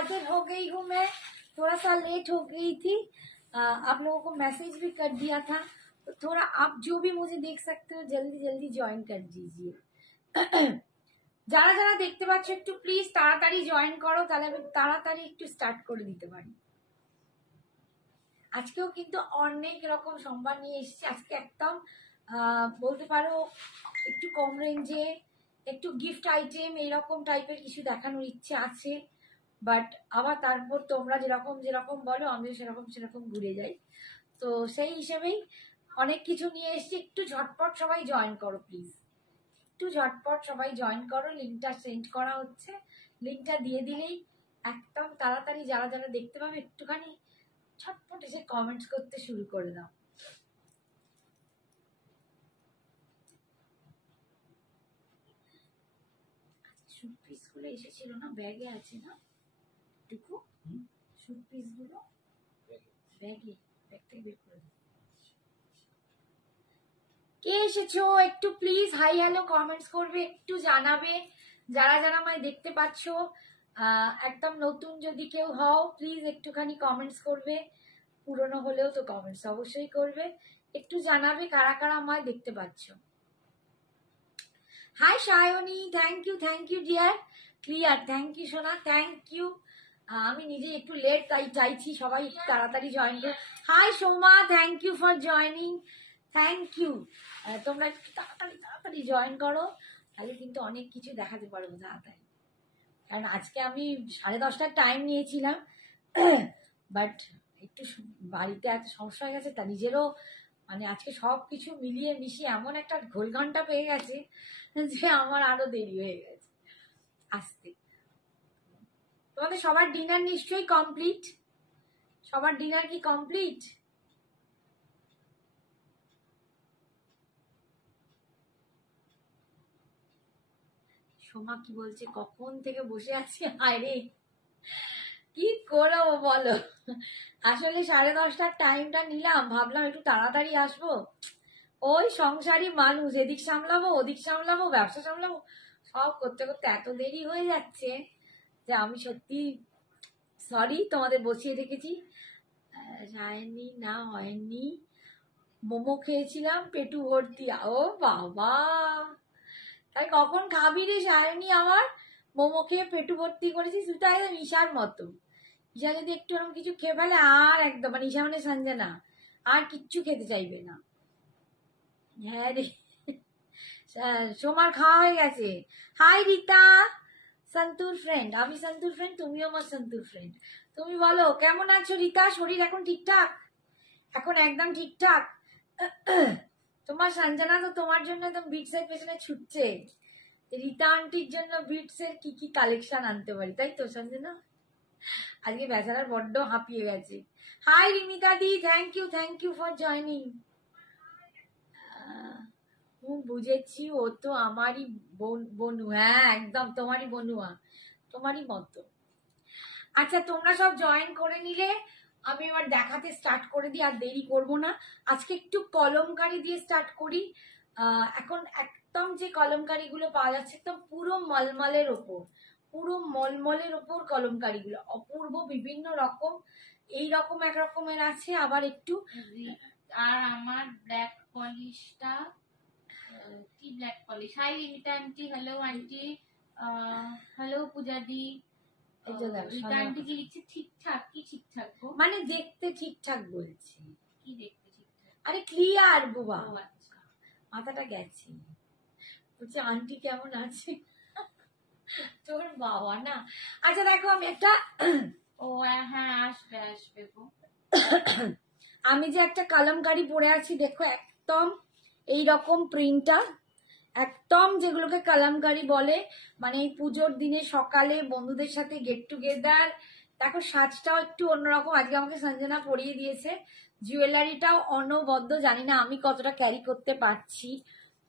हाजिर हो गई हूँ मैं। थोड़ा सा लेट हो गई थी, आप लोगों को मैसेज भी कर दिया था, तो थोड़ा आप जो भी मुझे देख सकते हो जल्दी जल्दी ज्वाइन कर दीजिए। যারা যারা দেখতে পাচ্ছ একটু প্লিজ তাড়াতাড়ি জয়েন করো, তাহলে আমি তাড়াতাড়ি একটু স্টার্ট করে দিতে পারি। আজকেও কিন্তু অনেক রকম সম্ভার নিয়ে এসেছি। আজকে একদম বলতে পারো একটু কম রেঞ্জে একটু গিফট আইটেম এইরকম টাইপের কিছু দেখানোর ইচ্ছে আছে, বাট আবার তারপর তোমরা যেরকম যেরকম বলো আমিও সেরকম সেরকম ঘুরে যাই, তো সেই হিসেবেই অনেক কিছু নিয়ে এসেছি। একটু ঝটপট সবাই জয়েন করো প্লিজ, একটু ঝটপট সবাই জয়েন করো। লিঙ্কটা সেন্ড করা হচ্ছে, লিঙ্কটা দিয়ে দিলেই একদম তাড়াতাড়ি যারা যারা দেখতে পাবে একটুখানি ছটপট এসে কমেন্টস করতে শুরু করে দাও। শুট পিস গুলো এসেছিল না, ব্যাগে আছে না টুকু, শুট পিস গুলো ব্যাগে, ব্যাগ থেকে বের করে দাও। কে এসেছো একটু প্লিজ হাই হ্যালো কমেন্টস করবে, একটু জানাবে যারা যারা আমায় দেখতে পাচ্ছ। একদম নতুন যদি কেউ হও প্লিজ একটুখানি কমেন্টস করবে, পুরনো হলেও তো কমেন্টস অবশ্যই করবে, একটু জানাবে কারা কারা আমায় দেখতে পাচ্ছ। Hi Sayani, thank you dear. Clear, thank you সোনা, থ্যাংক ইউ। আমি নিজে একটু লেট তাই চাইছি সবাই একটু তাড়াতাড়ি জয়েন করো। Hi Soma, thank you for joining, thank you. তোমরা একটু তাড়াতাড়ি তাড়াতাড়ি জয়েন করো, তাহলে কিন্তু অনেক কিছু দেখাতে পারবো তাড়াতাড়ি। কারণ আজকে আমি 10:30টার টাইম নিয়েছিলাম, বাট একটু বাড়িতে এত সমস্যা হয়ে গেছে, তা নিজেরও মানে আজকে সব কিছু মিলিয়ে মিশিয়ে এমন একটা ঘোলঘন্টা পেয়ে গেছে যে আমার আরো দেরি হয়ে গেছে আসতে। তোমাদের সবার ডিনার নিশ্চয়ই কমপ্লিট? সবার ডিনার কি কমপ্লিট? সোমা কি বলছে, কখন থেকে বসে আছি, আরে কি করবো বলো। আসলে 10:30টার টাইমটা নিলাম, ভাবলাম একটু তাড়াতাড়ি আসবো। ওই সংসারী মানুষ, এদিক সামলাবো ওদিক সামলাবো ব্যবসা সামলাবো, সব করতে করতে এত দেরি হয়ে যাচ্ছে যে আমি সত্যি সরি তোমাদের বসিয়ে রেখেছি। যায়নি না, হয়নি। মোমো খেয়েছিলাম পেটু ভর্তি, ও বাবা তাই কখন খাবি রে সায়নি আমার? মোমো খেয়ে পেটু ভর্তি করেছিস তুই তো একদম ঈশার মতো। ঈশা যদি একটু এরকম কিছু খেয়ে ফেলে আর একদম মানে ঈশা মানে সঞ্জনা আর কিচ্ছু খেতে চাইবে না। হ্যাঁ রে, সোমার খাওয়া হয়ে গেছে। হাই রীতা, সন্তুর ফ্রেন্ড, আমি সন্তুর ফ্রেন্ড, তুমিও আমার সন্তুর ফ্রেন্ড। তুমি বলো কেমন আছো রীতা? শরীর এখন ঠিকঠাক? এখন একদম ঠিকঠাক? তোমার সঞ্জনা তো তোমার জন্য একদম বিটস এর পেছনে ছুটছে, রীতা আন্টির জন্য বিটস এর কি কি কালেকশন আনতে পারি, তাই তো সঞ্জনা? আজকে বেচারার বড্ড হাঁপিয়ে গেছে। হাই রিমিতা দি, থ্যাংক ইউ ফর জয়নিং। বুঝেছি, ও তো আমারই বনু, হ্যাঁ একদম তোমারই বনুয়া, তোমারই মতো। আচ্ছা তোমরা সব জয়েন করে নিলে আমি এবার দেখাতে স্টার্ট করে দিই, আর দেরি করব না। আজকে একটু কলমকারি দিয়ে স্টার্ট করি। এখন একদম যে কলমকারি গুলো পাওয়া যাচ্ছে একদম পুরো মলমলের ওপর, পুরো মলমলের ওপর কলমকারি গুলো অপূর্ব, বিভিন্ন রকম, এই রকম এক রকমের আছে, আবার একটু। আর আমার ব্ল্যাক পলিশটা কি black polish. Hi Rimita aunty, hello aunty, hello Puja দি। রিমিতা আন্টি কি লিখছে ঠিকঠাক? কি ঠিকঠাক গো? মানে দেখতে ঠিকঠাক বলছি। কি দেখতে ঠিকঠাক? আরে ক্লিয়ার বাবা, মাথাটা গেছে। বলছে আন্টি কেমন আছে? তোর বাবা না। আচ্ছা দেখো আমি একটা ও হ্যাঁ আসবে আসবে গো। আমি যে একটা কলমকারি পরে আছি দেখো, একদম এইরকম প্রিন্টটা, একদম যেগুলোকে কলমকারি বলে, মানে এই পুজোর দিনে সকালে বন্ধুদের সাথে গেট টুগেদার। দেখো সাজটাও একটু অন্যরকম, আজকে আমাকে সঞ্জনা পরিয়ে দিয়েছে। জুয়েলারিটাও অনবদ্য, জানি না আমি কতটা ক্যারি করতে পারছি,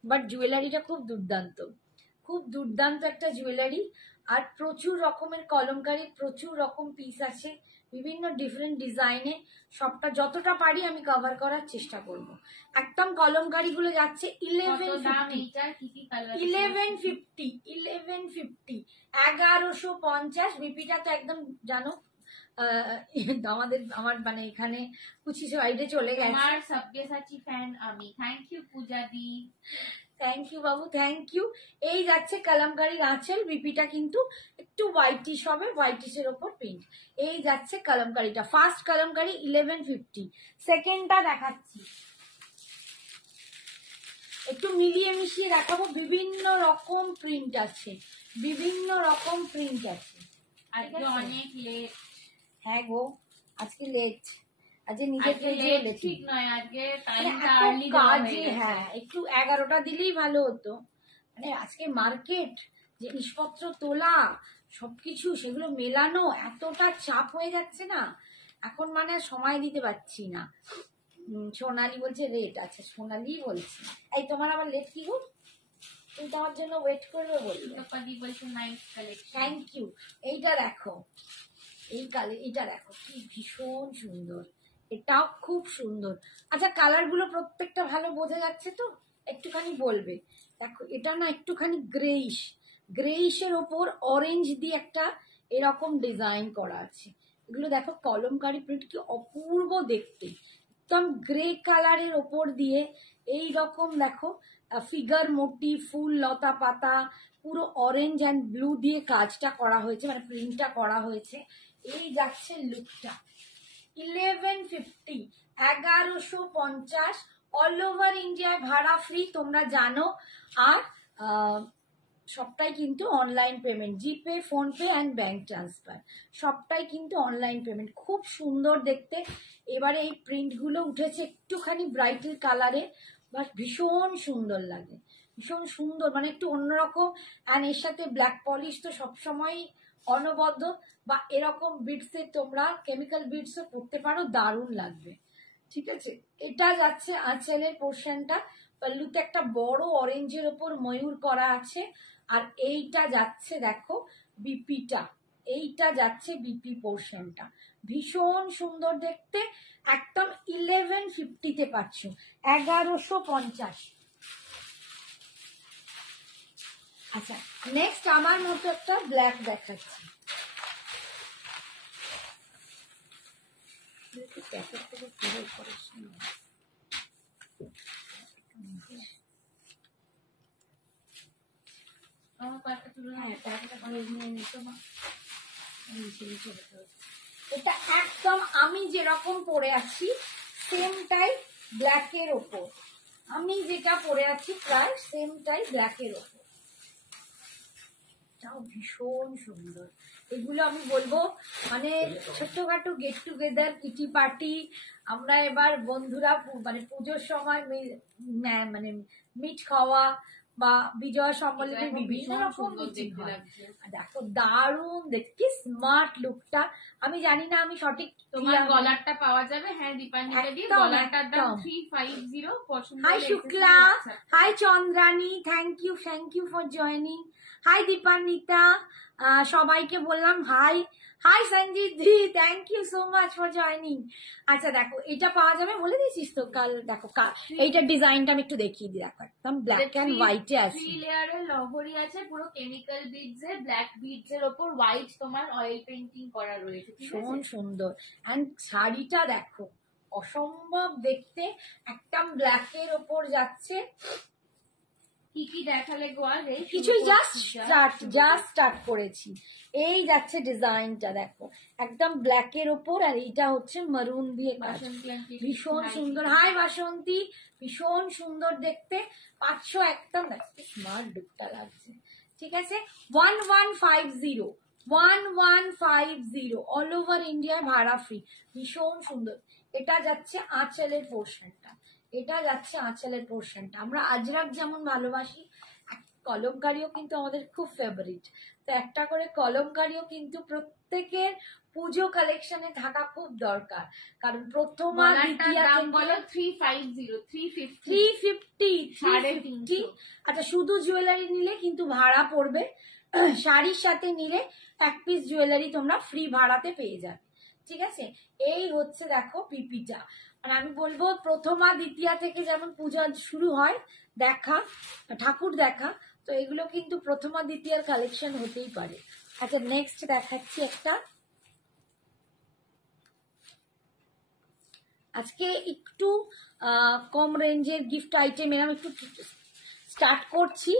বাট জুয়েলারিটা খুব দুর্দান্ত, খুব দুর্দান্ত একটা জুয়েলারি। আর প্রচুর রকমের কলমকারি, প্রচুর রকম পিস আছে, বিভিন্ন ডিফারেন্ট ডিজাইনে। সবটা যতটা পারি আমি কভার করার চেষ্টা করব। একদম কলমকারিগুলো যাচ্ছে 1150 বিপিটা তো একদম জানো আমার মানে এখানে কুচি সাইডে চলে গেছে। আমার সব্যসাচী ফ্যান আমি। থ্যাংক ইউ পূজা দি, থ্যাংক ইউ বাবু, থ্যাংক ইউ। এই যাচ্ছে কলমকারি আঁচল, বিপিটা কিন্তু একটু হোয়াইটিশ হবে, হোয়াইটিশের ওপর প্রিন্ট। এই যাচ্ছে কলমকারিটা, ফার্স্ট কলমকারি 1150। সেকেন্ডটা দেখাচ্ছি, একটু মিলিয়ে মিশিয়ে দেখাবো। বিভিন্ন রকম প্রিন্ট আছে, বিভিন্ন রকম প্রিন্ট আছে। আজকে অনেক লেট। হ্যাঁ গো, আজকে লেট। আজকে নিজের পেজে ঠিক নয়, আজকে কাজে হ্যাঁ একটু 11টা দিলেই ভালো হতো। মানে আজকে মার্কেট, জিনিসপত্র তোলা, সবকিছু সেগুলো মেলানো, এতটা চাপ হয়ে যাচ্ছে না এখন, মানে সময় দিতে পারছি না। সোনালি বলছে রেট আছে, সোনালি বলছে। এই তোমার আবার লেট কি গো? তুমি তো আমার জন্য ওয়েট করবে বলবে। Thank you. এইটা দেখো, এইটা দেখো কি ভীষণ সুন্দর, এটাও খুব সুন্দর। আচ্ছা কালারগুলো প্রত্যেকটা ভালো বোঝা যাচ্ছে তো? একটুখানি বলবে। দেখো এটা না একটুখানি গ্রেইশের ওপর অরেঞ্জ দিয়ে একটা এরকম ডিজাইন করা আছে। এগুলো দেখো কলমকারি প্রিন্ট, কি অপূর্ব দেখতে। একদম গ্রে কালারের ওপর দিয়ে এই রকম দেখো ফিগার মোটিভ, ফুল লতা পাতা, পুরো অরেঞ্জ অ্যান্ড ব্লু দিয়ে কাজটা করা হয়েছে, মানে প্রিন্টটা করা হয়েছে। এই যাচ্ছে লুকটা 1150, 1150, অল ওভার ইন্ডিয়ায় ভাড়া ফ্রি, তোমরা জানো। আর সবটাই কিন্তু online payment, GPay, PhonePe and bank transfer, সবটাই কিন্তু অনলাইন পেমেন্ট। খুব সুন্দর দেখতে। এবারে এই প্রিন্টগুলো উঠেছে একটুখানি ব্রাইটাল কালারে, বাট ভীষণ সুন্দর লাগে, ভীষণ সুন্দর, মানে একটু অন্যরকম। অ্যান্ড এর সাথে ব্ল্যাক পলিশ তো সবসময়ই অনবদ্য, বা এরকম বিডসে তোমরা কেমিক্যাল বিডসও পরতে পারো, দারুণ লাগবে। ঠিক আছে, এটা যাচ্ছে আঁচলের পোর্শনটা, পাল্লুতে একটা বড় অরেঞ্জের ওপর ময়ূর করা আছে। আর এইটা যাচ্ছে দেখো বিপিটা, এইটা যাচ্ছে বিপি পোর্শনটা, ভীষণ সুন্দর দেখতে। একদম 1150-তে পাচ্ছ, 1150। আচ্ছা নেক্সট আমার মতো একটা ব্ল্যাক দেখাচ্ছি। এটা একদম আমি যেরকম পরে আছি সেমটাই ব্ল্যাকের ওপর, আমি যেটা পরে আছি প্রায় সেমটাই ব্ল্যাকের ওপর। এটাও ভীষণ সুন্দর। এগুলো আমি বলবো মানে ছোট্টখাটো গেট টুগেদার, কিটি পার্টি, আমরা এবার বন্ধুরা মানে পুজোর সময় মানে মিট খাওয়া বা বিজয়া সম্মেলনে বিভিন্ন রকম মিটিং হয়। দেখো দারুণ দেখতে, স্মার্ট লুকটা। আমি জানি না আমি সঠিক তোমার গলারটা পাওয়া যাবে। হ্যাঁ দীপান্বিতা দি, গলারটার দাম 350। পছন্দ hi Shukla, hi Chandrani, thank you for joining. Hi Dipanwita, সবাইকে বললাম হাই। হাই সঞ্জিত দি, thank you so much for joining. আচ্ছা দেখো এটা পাওয়া যাবে, বলে দিয়েছিস তো কাল। দেখো এইটার ডিজাইনটা আমি একটু দেখিয়ে দিই। দেখো একদম ব্ল্যাক এন্ড হোয়াইটে আছে, 3 লেয়ারের লহরি আছে, পুরো কেমিক্যাল বিডস এর, ব্ল্যাক বিডস এর উপর হোয়াইট তোমার অয়েল পেইন্টিং করা রয়েছে। ভীষণ সুন্দর। এন্ড শাড়িটা দেখো অসম্ভব দেখতে, একদম ব্ল্যাকের ওপর যাচ্ছে। কি কি দেখালে গো? আর কিছুই জাস্ট স্টার্ট করেছি। এই যাচ্ছে ডিজাইনটা দেখো একদম ব্ল্যাকের ওপর, আর এইটা হচ্ছে মারুন দিয়ে কাজ, ভীষণ সুন্দর। হাই বাসন্তী, ভীষণ সুন্দর দেখতে পাচ্ছ, একদম স্মার্ট লুকটা লাগছে। ঠিক আছে, 1150 অল ওভার ইন্ডিয়া ভাড়া ফ্রি, ভীষণ সুন্দর। এটা যাচ্ছে আঁচলের পোর্শনটা, এটা যাচ্ছে আঁচলের পোর্শনটা। আমরা আজরাক যেমন ভালোবাসি, কলমকারিও কিন্তু আমাদের খুব ফেভারিট। তো একটা করে কলমকারিও কিন্তু প্রত্যেকের পুজো কালেকশনে থাকা খুব দরকার, কারণ প্রথম আর দ্বিতীয় 350। আচ্ছা শুধু জুয়েলারি নিলে কিন্তু ভাড়া পড়বে শাড়ির সাথে নিলে 1 পিস জুয়েলারি তোমরা ফ্রি ভাড়াতে পেয়ে যাবে। ঠিক আছে, এই হচ্ছে দেখো পিপিটা। আর আমি বলবো প্রথমা দ্বিতীয়া থেকে যেমন পূজা শুরু হয় দেখা, ঠাকুর দেখা, তো এগুলো কিন্তু প্রথমা দ্বিতীয়ার কালেকশন হতেই পারে। আচ্ছা, নেক্সট দেখাচ্ছি একটা। আজকে একটু কম রেঞ্জের গিফট আইটেম এরকম একটু স্টার্ট করছি,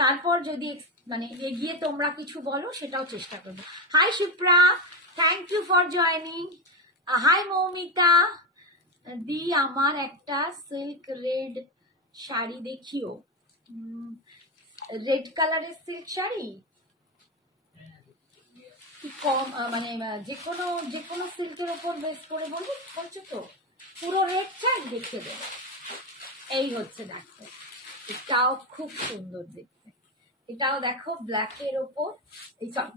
তারপর যদি মানে এগিয়ে তোমরা কিছু বলো সেটাও চেষ্টা করবো। Hi Shipra, thank you for joining. Hi Moumita দি, আমার একটা সিল্ক রেড শাড়ি দেখিও। রেড কালারের সিল্ক শাড়ি কি কম মানে যে কোনো সিল্কের ওপর বেস করে বলছো তো? পুরো রেড চাই দেখতে দেবো। এই হচ্ছে দেখো, এটাও খুব সুন্দর দেখতে। এটাও দেখো ব্ল্যাকের ওপর, এই সব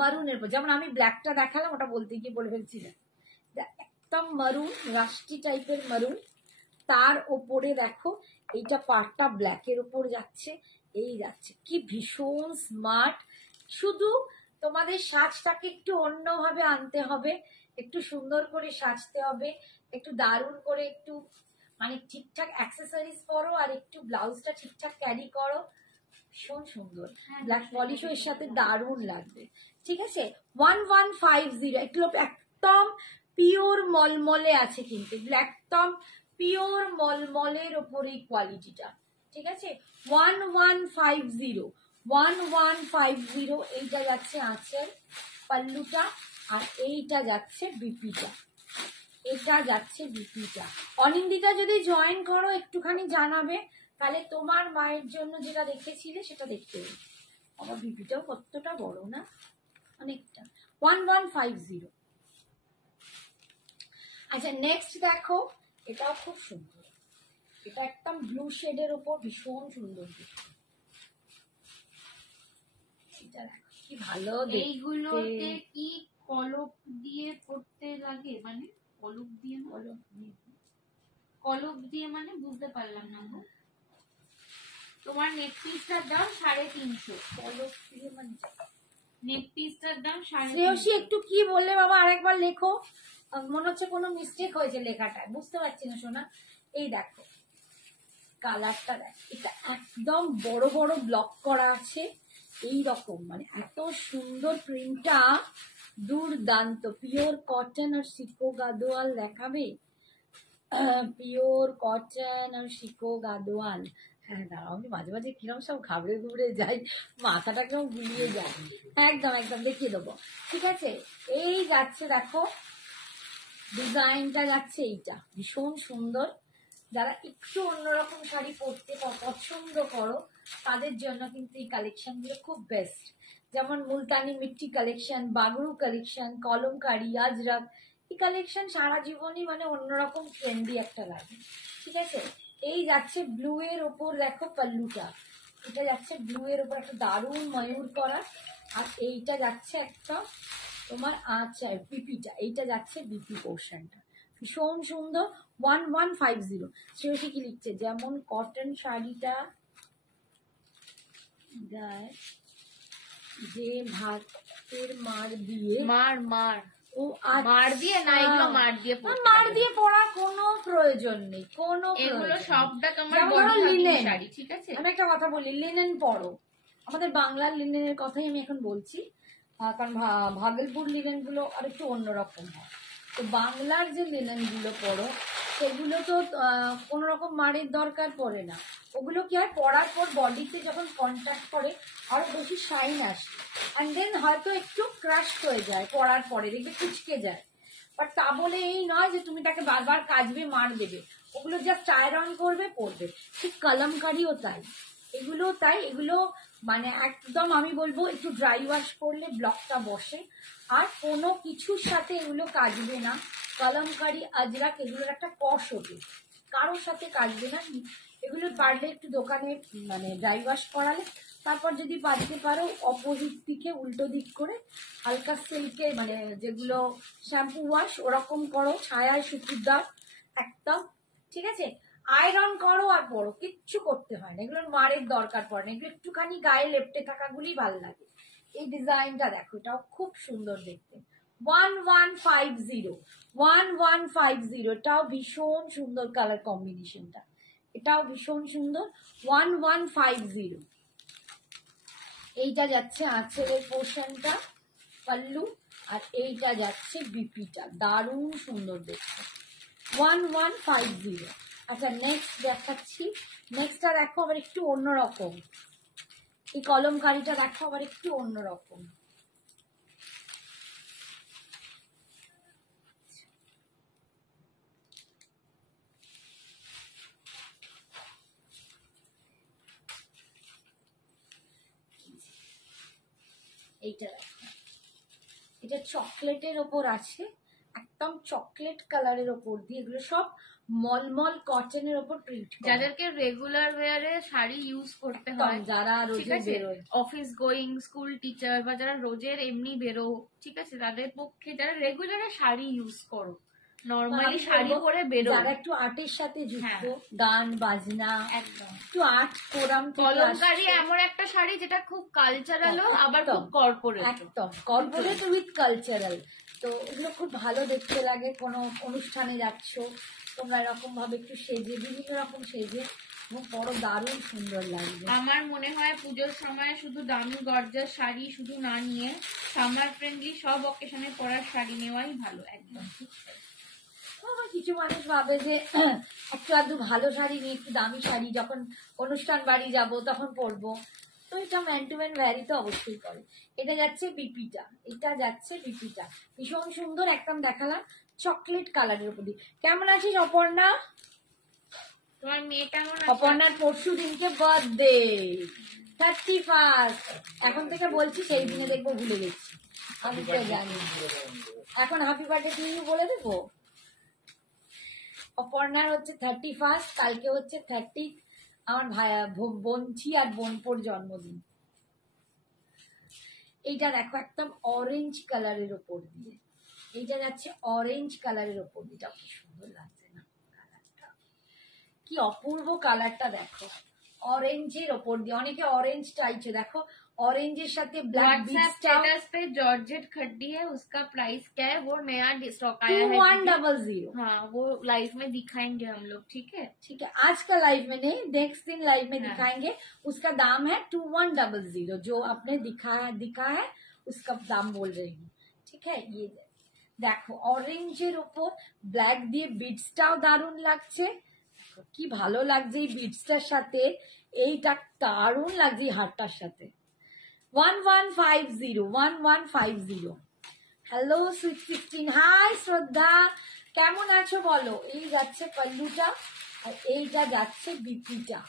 মারুনের ওপর। যেমন আমি ব্ল্যাকটা দেখালাম, ওটা বলতে গিয়ে বলে ফেলছিলাম, একদম মারুন, রাস্টি টাইপের মারুন, তার ওপরে দেখো এইটা পার্টটা ব্ল্যাকের ওপর যাচ্ছে, এই যাচ্ছে, কি ভীষণ স্মার্ট। শুধু তোমাদের সাজটাকে একটু অন্যভাবে আনতে হবে, একটু সুন্দর করে সাজতে হবে, একটু দারুণ করে একটু মানে ঠিকঠাক অ্যাক্সেসরিজ পরো, আর একটু ব্লাউজটা ঠিকঠাক ক্যারি করো, ভীষণ সুন্দর। ব্ল্যাক পলিশও এর সাথে দারুণ লাগবে। ঠিক আছে, 1150, একটু একদম পিওর মলমলে আছে কিন্তু, একদম পিওর মলমলের ওপর এই কোয়ালিটিটা। ঠিক আছে, 1150, এইটা যাচ্ছে আঁচের পাল্লুটা, আর এইটা যাচ্ছে বিপিটা, এটা যাচ্ছে বিপিটা। অনিন্দিতা যদি জয়েন করো একটুখানি জানাবে, তাহলে তোমার মায়ের জন্য যেটা দেখেছিলে সেটা দেখতে হবে। আমার বিপিটাও কতটা বড় না, অনেকটা। 1150। আচ্ছা, নেক্সট দেখো, এটাও খুব সুন্দর, এটা একদম ব্লু শেডের ওপর ভীষণ সুন্দর। এটা দেখো কি ভালো। এইগুলোতে কি কলপ দিয়ে পড়তে লাগে? মানে কলপ দিয়ে মানে বুঝতে পারলাম না। তোমার নেক পিসটার দাম 350। কলপ দিয়ে মানে নেক পিসটার দাম 350। শ্রেয়সী একটু কি বললে বাবা, আরেকবার লেখো, মনে হচ্ছে কোনো মিস্টেক হয়েছে লেখাটায়, বুঝতে পারছি না শোনা। এই দেখো কালারটা দেখ, এটা একদম বড় বড় ব্লক করা আছে, এই রকম মানে এত সুন্দর প্রিন্টটা, দুর্দান্ত। পিওর কটন আর সিকো গাদোয়াল দেখাবে, পিওর কটন আর সিকো গাদোয়াল। হ্যাঁ দাঁড়াও, আমি মাঝে মাঝে কিরম সব ঘাবড়ে ঘুবড়ে যাই, মাথাটা কিরম গুলিয়ে যায়। একদম একদম দেখিয়ে দেবো। ঠিক আছে, এই যাচ্ছে দেখো ডিজাইনটা যাচ্ছে, এইটা ভীষণ সুন্দর। যারা একটু অন্যরকম শাড়ি পরতে পছন্দ করো তাদের জন্য কিন্তু এই কালেকশন গুলো খুব বেস্ট। যেমন মুলতানি মিট্টি কালেকশন, বাগরু কালেকশন, কলমকারি, আজরাক, এই কালেকশন সারা জীবনই মানে অন্যরকম ট্রেন্ডি একটা লাগে। ঠিক আছে, এই যাচ্ছে ব্লু এর ওপর, দেখো পাল্লুটা, এটা যাচ্ছে ব্লু এর ওপর একটা দারুণ ময়ূর করা, আর এইটা যাচ্ছে একটা তোমার আচ্ছা বিপিটা, এইটা যাচ্ছে বিপি পোর্শনটা, ভীষণ সুন্দর। 1150। শ্রেয়সী কি লিখছে, যেমন কটন শাড়িটা গায়ে যে ভাতের মার দিয়ে ও মার দিয়ে না, এগুলো মার দিয়ে মার দিয়ে পরার কোনো প্রয়োজন নেই, কোনো এগুলো সবটা তোমার লিনেন শাড়ি। ঠিক আছে, আমি একটা কথা বলি, লিনেন পরো, আমাদের বাংলার লিনেনের কথাই আমি এখন বলছি, কারণ ভাগলপুর লিনেন গুলো আর একটু অন্যরকম হয়। তো বাংলার যে লিনেন গুলো পরো সেগুলো তো কোনো রকম মারের দরকার পড়ে না, ওগুলো কি হয় পরার পর বডিতে যখন কন্ট্যাক্ট করে আরো বেশি শাইন আসে, অ্যান্ড দেন হয়তো একটু ক্রাশ হয়ে যায় পরার পরে, দেখবে কুচকে যায়, বাট তা বলে এই নয় যে তুমি তাকে বারবার কাচবে মার দেবে, ওগুলো জাস্ট আয়রন করবে পরবে। ঠিক কলমকারিও তাই, এগুলো তাই, এগুলো মানে একদম আমি বলবো একটু ড্রাই ওয়াশ করলে ব্লকটা বসে, আর কোনো কিছুর সাথে এগুলো কাচবে না। কলমকারি, আজরাক, এগুলোর একটা কষ ওঠে, কারোর সাথে কাচবে না। এগুলো পারলে একটু দোকানে মানে ড্রাই ওয়াশ করালে, তারপর যদি পারতে পারো অপোজিট দিকে উল্টো দিক করে হালকা সিল্কে মানে যেগুলো শ্যাম্পু ওয়াশ ওরকম করো, ছায়ায় শুকিয়ে দাও একদম। ঠিক আছে, আয়রন করো আর পরো, কিচ্ছু করতে হয় না, এগুলোর মারের দরকার পড়ে না, এগুলো একটুখানি গায়ে লেপটে থাকাগুলি ভালো লাগে। এই ডিজাইনটা দেখো, এটাও খুব সুন্দর দেখতে। 1150, 1150, এটাও ভীষণ সুন্দর কালার কম্বিনেশনটা, এটাও ভীষণ সুন্দর। 1150। এইটা যাচ্ছে আঁচলের পোর্শনটা, পাল্লু, আর এইটা যাচ্ছে বিপিটা, দারুণ সুন্দর দেখতে। 1150। আচ্ছা নেক্সট দেখাচ্ছি, নেক্সটটা দেখো আবার একটু অন্যরকম, এই কলমকারিটা দেখো আবার একটু অন্যরকম। এইটা দেখো, এটা চকলেটের ওপর আছে, একদম চকলেট কালারের ওপর দিয়ে, এগুলো সব মলমল কটনের ওপর প্রিন্ট। যাদেরকে রেগুলার ওয়ারে শাড়ি ইউজ করতে হয়, যারা রোজে বেরোয়, অফিস গোয়িং স্কুল টিচার, বা যারা রোজের এমনি বেরো, ঠিক আছে, তাদের পক্ষে যারা রেগুলারে শাড়ি ইউজ করো, নরমালি শাড়ি পরে বেরো, যারা একটু আর্টের সাথে যুক্ত, গান বাজনা, একদম একটু আর্ট কোরাম, কলমকারী এমন একটা শাড়ি যেটা খুব কালচারালও আবার খুব কর্পোরেট, একদম কর্পোরেট উইথ কালচারাল। তো এগুলো খুব ভালো দেখতে লাগে, কোনো অনুষ্ঠানে যাচ্ছ তোমরা এরকম ভাবে একটু সেজে, বিভিন্ন রকম সেজে, বড় দারুণ সুন্দর লাগবে। আমার মনে হয় পুজোর সময় শুধু দামি গর্জার শাড়ি শুধু না নিয়ে সামার ফ্রেন্ডলি সব অকেশনে পরার শাড়ি নেওয়াই ভালো। একদম ঠিক। কিছু মানুষ ভাবে যে একটু আধটু ভালো শাড়ি নিয়ে একটু দামি শাড়ি যখন অনুষ্ঠান বাড়ি যাব তখন পরবো, তো এটা ম্যান টু ম্যান ভ্যারি তো অবশ্যই করে। এটা যাচ্ছে বিপিটা, এটা যাচ্ছে বিপিটা, ভীষণ সুন্দর, একদম দেখালাম চকলেট কালারের উপর দিয়ে। কেমন আছিস অপর্ণা? তোমার মেয়ে কেমন? অপর্ণার পরশু দিনকে বার্থডে, 31। এখন থেকে বলছি, সেই দিনে দেখবো ভুলে গেছি, আমি তো জানি। এখন হ্যাপি বার্থডে টু ইউ বলে দেবো। অপর্ণার হচ্ছে 31, কালকে হচ্ছে 30, আমার ভাই বোনছি আর বোনপোর জন্মদিন। এইটা দেখো একদম অরেঞ্জ কালারের ওপর দিয়ে, এইটা যাচ্ছে অরেঞ্জ কালারের ওপর দিয়ে, কি সুন্দর লাগছে না কালারটা, কি অপূর্ব কালারটা দেখো, অরেঞ্জের ওপর দিয়ে। অনেকে অরেঞ্জ চাইছে, দেখো অरेंज साथ ब्लैक स्टेटस पे जॉर्जेट खड्डी है, उसका प्राइस क्या है वो नया स्टॉक आया है 2100। हाँ वो लाइव में दिखाएंगे हम लोग, ठीक है आज का लाइव में नहीं, नेक्स्ट दिन लाइव में दिखाएंगे। उसका दाम है 2100, जो आपने दिखा है उसका दाम बोल रही हूँ, ठीक है। ये देखो অরেঞ্জের উপর ব্ল্যাক দিয়ে বিটসটাও দারুণ লাগছে, কি ভালো লাগছে এই বিটসটার সাথে, এইটা দারুণ লাগছে এই হারটার সাথে। 1150, 1150। হ্যালো সুইট 16, হাই শ্রদ্ধা, কেমন আছো বলো। এই যাচ্ছে পাল্লুটা, আর এইটা যাচ্ছে বিপিটা,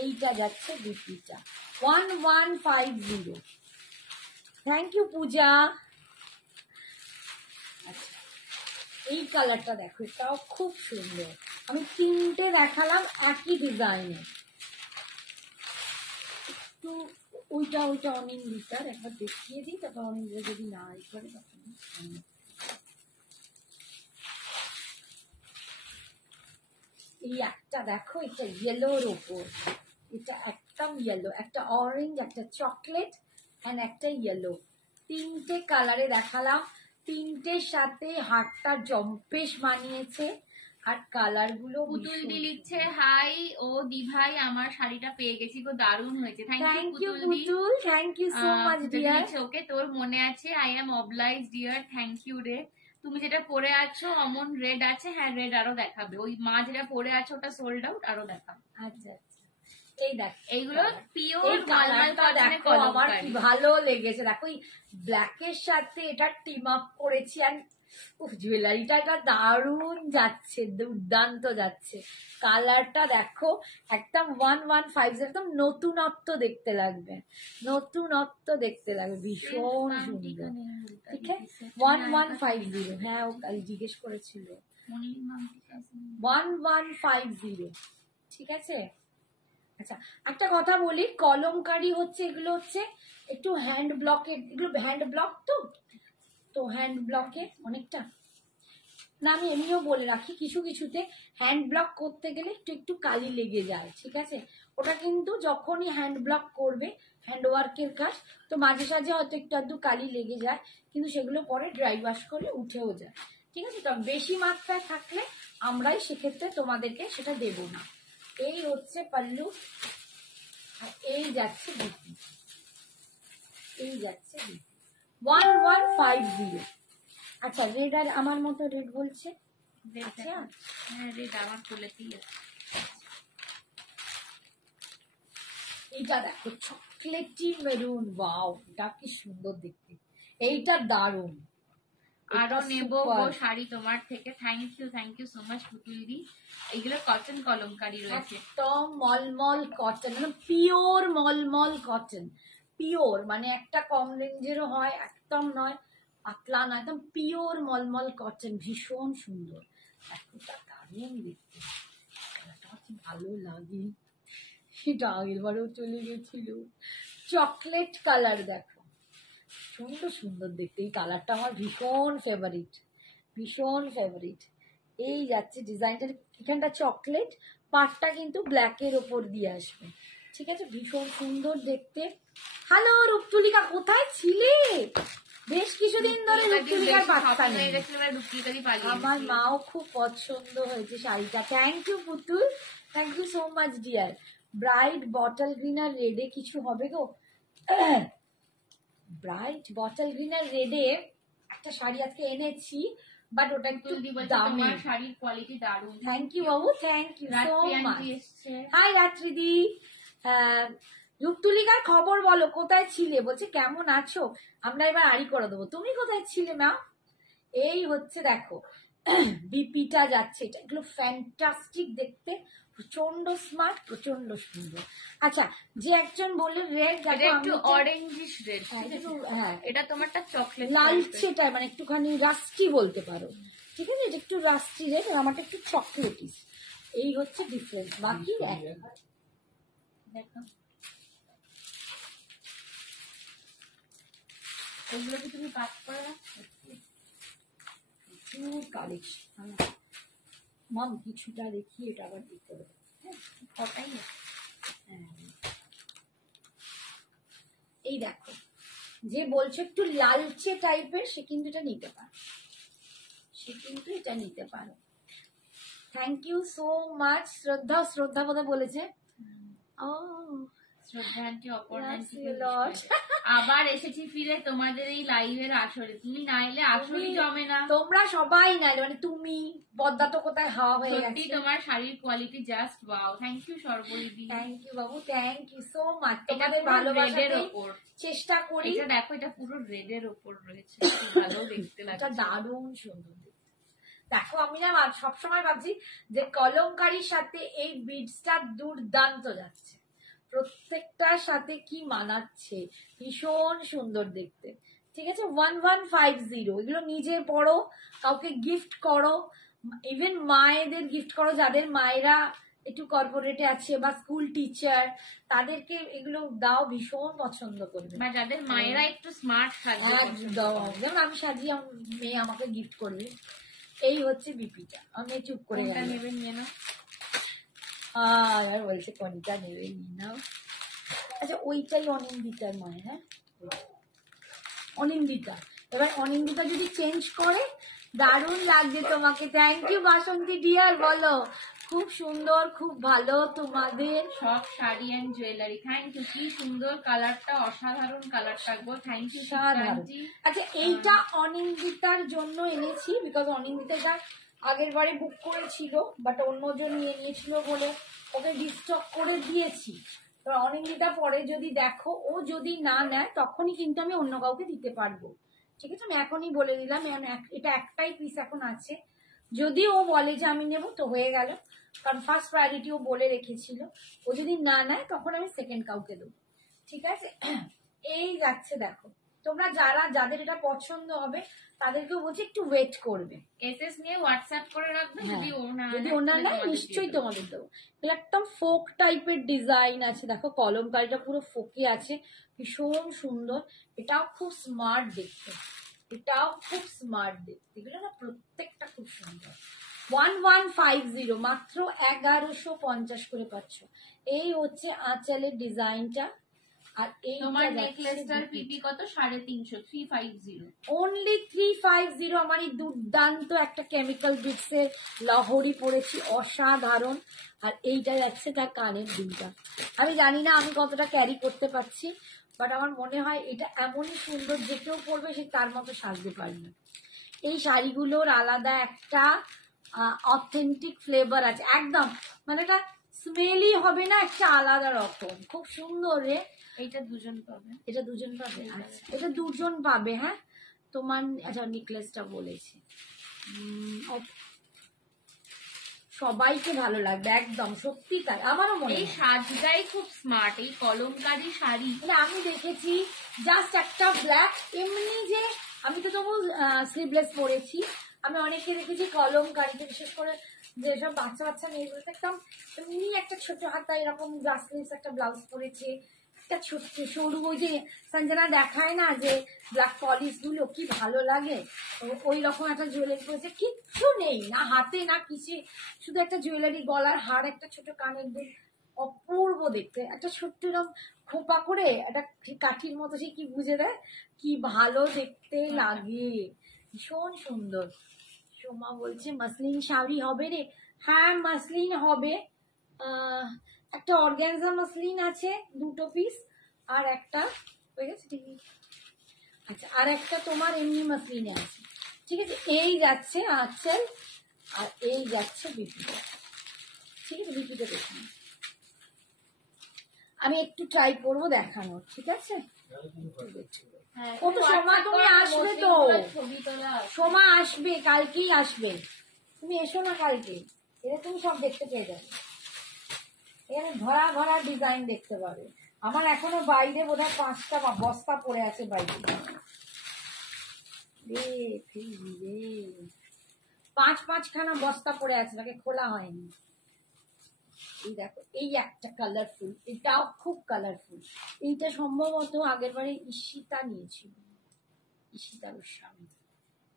এইটা যাচ্ছে বিপিটা। 1150। থ্যাংক ইউ পূজা। এই কালারটা দেখো, এটাও খুব সুন্দর। আমি তিনটে দেখালাম একই ডিজাইনে, একটু ওইটা অনিন্দিতার একবার দেখিয়ে দিই, তারপর অনিন্দিতা যদি না করে তখন এই একটা দেখো, এটা ইয়েলোর ওপর, এটা একদম ইয়েলো, একটা অরেঞ্জ, একটা চকলেট এন্ড একটা ইয়েলো, তিনটে কালারে দেখালাম। তিনটের সাথে হারটা জম্পেশ মানিয়েছে, আর কালার গুলো। পুতুল দি লিখছে হাই ও দি ভাই, আমার শাড়িটা পেয়ে গেছি গো, দারুণ হয়েছে। Thank you Putul, thank you so much dear. Okay তোর মনে আছে, I am oblige dear, thank you রে। তুমি যেটা পরে আছো অমন রেড আছে, হ্যাঁ রেড আরো দেখাবে, ওই মা যেটা পরে আছে ওটা সোল্ড আউট, আরো দেখাবে। আচ্ছা এই দেখ, এইগুলো পিওর কালারটা দেখো, আমার কি ভালো লেগেছে। দেখো এই ব্ল্যাকের সাথে এটা টিম আপ করেছি, আর জুয়েলারিটা দারুণ যাচ্ছে, দুর্দান্ত যাচ্ছে। কালারটা দেখো একদম 1150, একদম নতুনত্ব দেখতে লাগবে, নতুনত্ব দেখতে লাগবে, ভীষণ সুন্দর। ঠিক আছে 1150, হ্যাঁ ও কাল জিজ্ঞেস করেছিল 1150, ঠিক আছে। আচ্ছা একটা কথা বলি, কলমকারি হচ্ছে এগুলো হচ্ছে একটু হ্যান্ড ব্লকের, এগুলো হ্যান্ড ব্লক তো হ্যান্ড ব্লকে অনেকটা না, আমি এমনিও বলে রাখি কিছু কিছুতে হ্যান্ড ব্লক করতে গেলে একটু কালি লেগে যায়, ঠিক আছে। ওটা কিন্তু যখনই হ্যান্ড ব্লক করবে হ্যান্ডওয়ার্কের কাজ, তো মাঝে সাঝে হয়তো একটু আধটু কালি লেগে যায়, কিন্তু সেগুলো পরে ড্রাই ওয়াশ করলে উঠেও যায়। ঠিক আছে, তো বেশি মাত্রায় থাকলে আমরাই সেক্ষেত্রে তোমাদেরকে সেটা দেব না। এই হচ্ছে পাল্লু, আর এই যাচ্ছে বিপি, এই যাচ্ছে বিপি 1150। আচ্ছা, রেড আর আমার মতো রেড বলছে। আচ্ছা, রেড আমার কোলেতেই আছে। এইটা দেখো চকলেটি মেরুন, ওয়াও, এটা কি সুন্দর দেখতে, এইটা দারুণ। আরো নেব গো শাড়ি তোমার থেকে। থ্যাংক ইউ সো মাচ পুতুলদি। এগুলো কটন কলমকারী রয়েছে, একদম মলমল কটন, মানে পিওর মলমল কটন, পিওর, মানে একটা কম রেঞ্জেরও হয়, একদম নয় পাতলা না, একদম পিওর মলমল কটন, ভীষণ সুন্দর। এতটা দারুণ দেখতে, কি ভালো লাগে, সেটা আগের বারেও চলে গেছিল। চকলেট কালার দেখো, সুন্দর সুন্দর দেখতে, এই কালারটা আমার ভীষণ ফেভারিট, ভীষণ ফেভারিট। এই যাচ্ছে ডিজাইনটা, এখানটা চকলেট, পাটটা কিন্তু ব্ল্যাকের ওপর দিয়ে আসবে। ঠিক আছে, ভীষণ সুন্দর দেখতে। হ্যালো রূপতুলিকা, কোথায় ছিলে? বেশ কিছুদিন ধরে রূপতুলিকার পাত্তা নেই। আমার মাও খুব পছন্দ হয়েছে শাড়িটা। Thank you Putul, thank you so much dear. Bright bottle green আর রেডে কিছু হবে গো? ব্রাইট বটল গ্রিন আর রেডে একটা শাড়ি আজকে এনেছি, বাট ওটা একটু দামি। শাড়ির কোয়ালিটি দারুণ। থ্যাংক ইউ বাবু, thank you so much. Hi রাত্রিদি। রূপতুলিকার খবর বলো, কোথায় ছিলে? বলছে কেমন আছো, আমরা এবার আড়ি করে দেবো। তুমি কোথায় ছিলে মা? এই হচ্ছে দেখো বিপিটা যাচ্ছে, এটা এগুলো ফ্যান্টাস্টিক দেখতে, প্রচন্ড স্মার্ট, প্রচন্ড সুন্দর। আচ্ছা, যে একজন বললে রেড, একটু অরেঞ্জিশ রেড, হ্যাঁ এটা তোমারটা চকলেট লালচে টাইপ, মানে একটুখানি রাস্টি বলতে পারো। ঠিক আছে, এটা একটু রাস্টি রেড, আর আমারটা একটু চকলেটিস। এই হচ্ছে ডিফারেন্স, বাকি একই। দেখো এগুলো কি তুমি কাট করে রাখছো? প্রচুর কালেকশন, মাম কিছুটা দেখি, এটা আবার দিতে হবে। কটাই এই দেখো, যে বলছো একটু লালচে টাইপের, সে কিন্তু এটা নিতে পারে, সে কিন্তু এটা নিতে পারে। থ্যাংক ইউ সো মাচ শ্রদ্ধা, শ্রদ্ধা বোধহয় বলেছে। ও শ্রদ্ধা আন্টি, অপর্ণা আন্টি, আবার এসেছি ফিরে তোমাদের এই লাইভের আসরে। তুমি না এলে আসরই জমে না। তোমরা সবাই না এলে, মানে তুমি পদ্মা তো কোথায় হাওয়া হয়ে গেছে। সত্যি তোমার শাড়ির quality just wow. Thank you সর্বরিদি, থ্যাংক ইউ বাবু, থ্যাংক ইউ সো মাচ। তোমাদের ভালোবাসার উপর চেষ্টা করি। এটা দেখো, এটা পুরো রেডের উপর রয়েছে, ভালো দেখতে লাগে, এটা দারুণ সুন্দর। দেখো আমি না সবসময় ভাবছি যে কলমকারীর সাথে এই বিডসটা দুর্দান্ত যাচ্ছে, প্রত্যেকটার সাথে কি মানাচ্ছে, ভীষণ সুন্দর দেখতে। ঠিক আছে, 1150, এগুলো নিজে পড়ো, কাউকে গিফট করো, ইভেন মায়েদের গিফট করো, যাদের মায়েরা একটু কর্পোরেটে আছে বা স্কুল টিচার, তাদেরকে এগুলো দাও, ভীষণ পছন্দ করবে। বা যাদের মায়েরা একটু স্মার্ট থাকবে, যেমন আমি সাজিয়ে মেয়ে আমাকে গিফট করবে। এই হচ্ছে বিপিটা, আমি চুপ করে নেবেন যেন। আর বলছে কোনটা নেবে নাও। আচ্ছা, ওইটাই অনিন্দিতার নয়, হ্যাঁ অনিন্দিতা। এবার অনিন্দিতা যদি চেঞ্জ করে, দারুণ লাগছে তোমাকে। থ্যাংক ইউ বাসন্তী ডিয়ার, বলো খুব সুন্দর, খুব ভালো তোমাদের সব sari and jewellery. Thank you, কি সুন্দর কালারটা, অসাধারণ কালারটা গো। Thank you. আচ্ছা, এইটা অনিন্দিতার জন্য এনেছি, বিকজ অনিন্দিতা আগের বারে বুক করেছিল, বাট অন্যজন নিয়ে নিয়েছিল বলে ওকে ডিস্টক করে দিয়েছি। অনিন্দিতা পরে যদি দেখো, ও যদি না নেয় তখনই কিন্তু আমি অন্য কাউকে দিতে পারবো। ঠিক আছে, আমি এখনই বলে দিলাম, এটা একটাই পিস এখন আছে, যদি ও বলে যে আমি নেবো তো হয়ে গেল, কারণ ফার্স্ট প্রায়োরিটি ও বলে রেখেছিল। ও যদি না নেয় তখন আমি সেকেন্ড কাউকে দেবো। ঠিক আছে, এই যাচ্ছে দেখো, তোমরা যাদের এটা পছন্দ হবে তাদেরকেও বলছি একটু ওয়েট করবে, এসএস নিয়ে হোয়াটসঅ্যাপ করে রাখবে। যদি ওনা নেয় নিশ্চয়ই তোমাদের দেবো। একদম ফোক টাইপের ডিজাইন আছে, দেখো কলমকারিটা পুরো ফোকে আছে, ভীষণ সুন্দর। এটাও খুব স্মার্ট দেখতে, এটাও খুব স্মার্ট দেখতে, এগুলো না প্রত্যেকটা খুব সুন্দর। 1150, মাত্র 1150 করে পাচ্ছ। এই হচ্ছে আঁচলের ডিজাইনটা, আর এই তোমার নেকলেসটার পিপি কত? 350, 350 অনলি 350। আমার এই দুর্দান্ত একটা কেমিক্যাল বিটস এর লহরি পড়েছি, অসাধারণ। আর এইটা যাচ্ছে তার কানের দুলটা। আমি জানি না আমি কতটা ক্যারি করতে পারছি, বাট আমার মনে হয় এটা এমনই সুন্দর, যে কেউ পরবে সে তার মতো সাজতে পারবে। এই শাড়িগুলোর আলাদা একটা অথেন্টিক ফ্লেভার আছে একদম, মানে এটা স্মেলই হবে না, একটা আলাদা রকম, খুব সুন্দর রে। এইটা দুজন পাবে, এটা দুজন পাবে, আচ্ছা এটা দুজন পাবে। হ্যাঁ তোমার, আচ্ছা নেকলেসটা বলেছি, সবাইকে ভালো লাগবে একদম, সত্যি তাই, আমারও মনে হয়। এই সাজটাই খুব স্মার্ট, এই কলমকারী শাড়ি। মানে আমি দেখেছি জাস্ট একটা ব্ল্যাক, এমনি যে আমি তো তবু স্লিভলেস পরেছি, আমি অনেককে দেখেছি কলমকারিতে, বিশেষ করে যেসব বাচ্চা বাচ্চা মেয়েগুলো একদম এমনি একটা ছোট হাতা এরকম গ্লাসলেস একটা ব্লাউজ পরেছে, একটা ছোট্ট সরু, ওই যে সঞ্জনা দেখায় না যে ব্ল্যাক পলিশ গুলো কি ভালো লাগে, ওই রকম একটা জুয়েলারি পরেছে, কিচ্ছু নেই না হাতে না কিছু, শুধু একটা জুয়েলারি, গলার হার, একটা ছোট কানের দুল, অপূর্ব দেখতে, একটা ছোট্ট এরকম খোপা করে একটা কাঠির মতো সে কি বুঝে দেয়, কি ভালো দেখতে লাগে, ভীষণ সুন্দর। সোমা বলছে মাসলিন শাড়ি হবে রে, হ্যাঁ মাসলিন হবে। একটা অর্গানজা মাসলিন আছে 2 পিস, আর একটা হয়ে গেছে, ঠিক আছে। আচ্ছা আর একটা তোমার এমনি মাসলিনে আছে, ঠিক আছে। এই যাচ্ছে আঁচল, আর এই যাচ্ছে বিপিটা, ঠিক আছে। বিপিটা দেখুন, আমি একটু ট্রাই করবো দেখানোর, ঠিক আছে। কত সময় তুমি আসবে তো, সোমা আসবে, কালকেই আসবে, তুমি এসো না কালকে, এটা তুমি সব দেখতে পেয়ে যাবে, এখানে ভরা ভরা ডিজাইন দেখতে পাবে। আমার এখনো বাইরে বোধহয় 5টা বস্তা পড়ে আছে বাইরে, পাঁচখানা বস্তা পড়ে আছে, তাকে খোলা হয়নি। এই দেখো, এই একটা কালারফুল, এটাও খুব কালারফুল, এইটা সম্ভবত আগের বারে ঈশিতা নিয়েছিল, ঈশিতার স্বামী,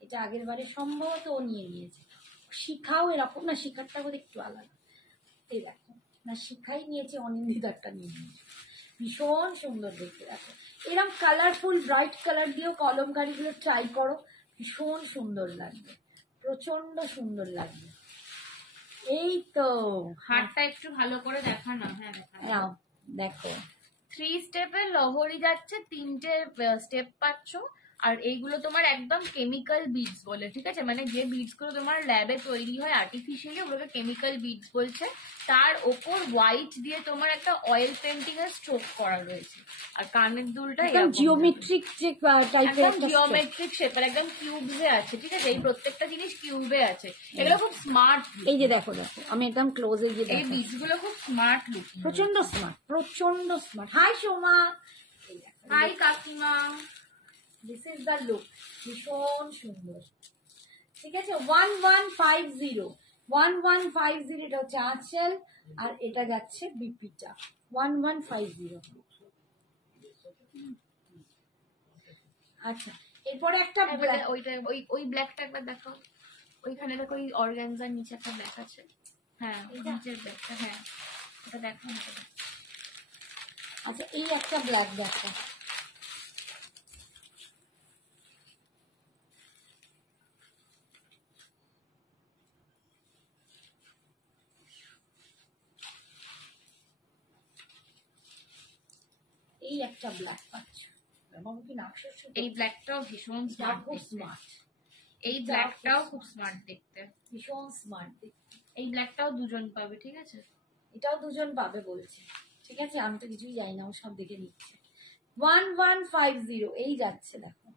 এটা আগের বারে সম্ভবত ও নিয়েছে। শিখাও এরকম না, শিখারটা বোধ একটু আলাদা, এই দেখো না, শিখাই নিয়েছে, অনিন্দিতারটা নিয়ে নিয়েছে, ভীষণ সুন্দর দেখতে। দেখো এরকম কালারফুল ব্রাইট কালার দিয়েও কলমকারি গুলো ট্রাই করো, ভীষণ সুন্দর লাগবে, প্রচন্ড সুন্দর লাগবে। এই তো হাতটা একটু ভালো করে দেখা না। হ্যাঁ দেখো 3 স্টেপের লহরি যাচ্ছে, 3টে স্টেপ পাচ্ছ। আর এইগুলো তোমার একদম কেমিক্যাল বিডস বলে, ঠিক আছে, মানে যে বিডস গুলো তোমার ল্যাবে তৈরি হয় আর্টিফিশিয়ালি, ওগুলোকে কেমিক্যাল বিডস বলছে। তার ওপর হোয়াইট দিয়ে তোমার একটা অয়েল পেন্টিং এর স্ট্রোক করা রয়েছে। আর কানের দুলটা একদম জিওমেট্রিক যে টাইপের, একদম জিওমেট্রিক শেপের, একদম কিউবসে আছে, ঠিক আছে। এই প্রত্যেকটা জিনিস কিউবে আছে, এগুলো খুব স্মার্ট। এই যে দেখো দেখো, আমি একদম ক্লোজে গিয়ে এই বিডস গুলো খুব স্মার্ট লুক, প্রচন্ড স্মার্ট, প্রচন্ড স্মার্ট। হাই সোমা, হাই কাকিমা, দিস ইজ দ্য লুক, ভীষণ সুন্দর, ঠিক আছে। 1150, 1150 এটা হচ্ছে আঁচল, আর এটা যাচ্ছে বিপিটা 1150। আচ্ছা এরপরে একটা ওইটা ওই ব্ল্যাকটা একবার দেখো, ওইখানে দেখো, ওই অর্গানজার নিচে একটা ব্ল্যাক আছে, হ্যাঁ নিচের ব্ল্যাকটা, হ্যাঁ এটা দেখো। আচ্ছা এই একটা ব্ল্যাক দেখো, এই একটা ব্ল্যাক পাচ্ছ, এই ব্ল্যাকটাও ভীষণ স্মার্ট, এই ব্ল্যাকটাও খুব স্মার্ট দেখতে, ভীষণ স্মার্ট দেখতে। এই ব্ল্যাকটাও দুজন পাবে, ঠিক আছে, এটাও দুজন পাবে বলছে, ঠিক আছে। আমি তো কিছুই জানি না, ও সব দেখে নিচ্ছে। 1150 এই যাচ্ছে, দেখো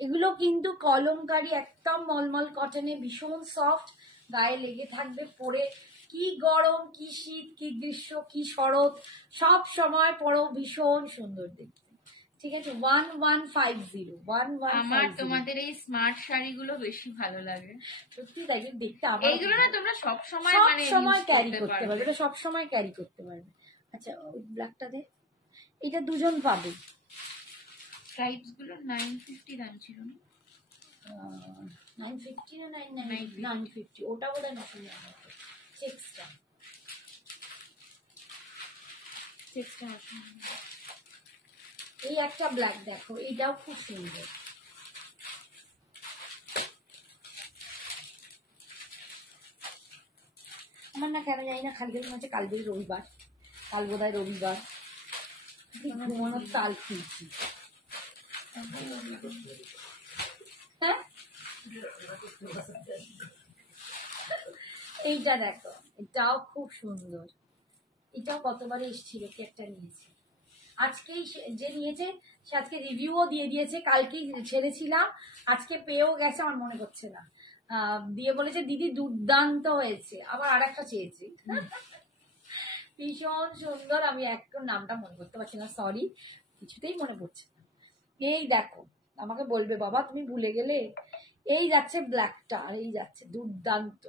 এগুলো কিন্তু কলমকারি, একদম মলমল কটনে, ভীষণ সফট, গায়ে লেগে থাকবে পরে, কি গরম কি শীত কি গ্রীষ্ম কি শরৎ সব সময় পরো, ভীষণ সুন্দর দেখতে, ঠিক আছে। 1150, আমার তোমাদের এই স্মার্ট শাড়িগুলো বেশি ভালো লাগে, সত্যি তাই, দেখতে এইগুলো না তোমরা সব সময় ক্যারি করতে পারবে, এটা সব সময় ক্যারি করতে পারবে। আচ্ছা ওই ব্ল্যাকটা দে, এটা দুজন পাবে। স্ট্রাইপস গুলো 950 দাম ছিল না, 950 না 950, ওটা বোধ হয় 950, 6টা এই একটা ব্ল্যাক দেখো, এইটাও খুব সুন্দর। আমার না কেন জানি না খালি মনে হচ্ছে কাল বোধহয় রবিবার, কাল বোধহয় রবিবার, ঘুমানোর তাল খুলছি। হ্যাঁ, এইটা দেখো, এটাও খুব সুন্দর। এটাও কতবারে এসেছিল, কি একটা নিয়েছে আজকেই, যে নিয়েছে সে আজকে রিভিউও দিয়ে দিয়েছে, কালকেই ছেড়েছিলাম, আজকে পেয়েও গেছে, আমার মনে করছে না, দিয়ে বলেছে দিদি দুর্দান্ত হয়েছে, আবার আর একটা চেয়েছি। ভীষণ সুন্দর, আমি একদম নামটা মনে করতে পারছি না, সরি, কিছুতেই মনে পড়ছে না। এই দেখো, আমাকে বলবে বাবা তুমি ভুলে গেলে। এই যাচ্ছে ব্ল্যাকটা, আর এই যাচ্ছে দুর্দান্ত।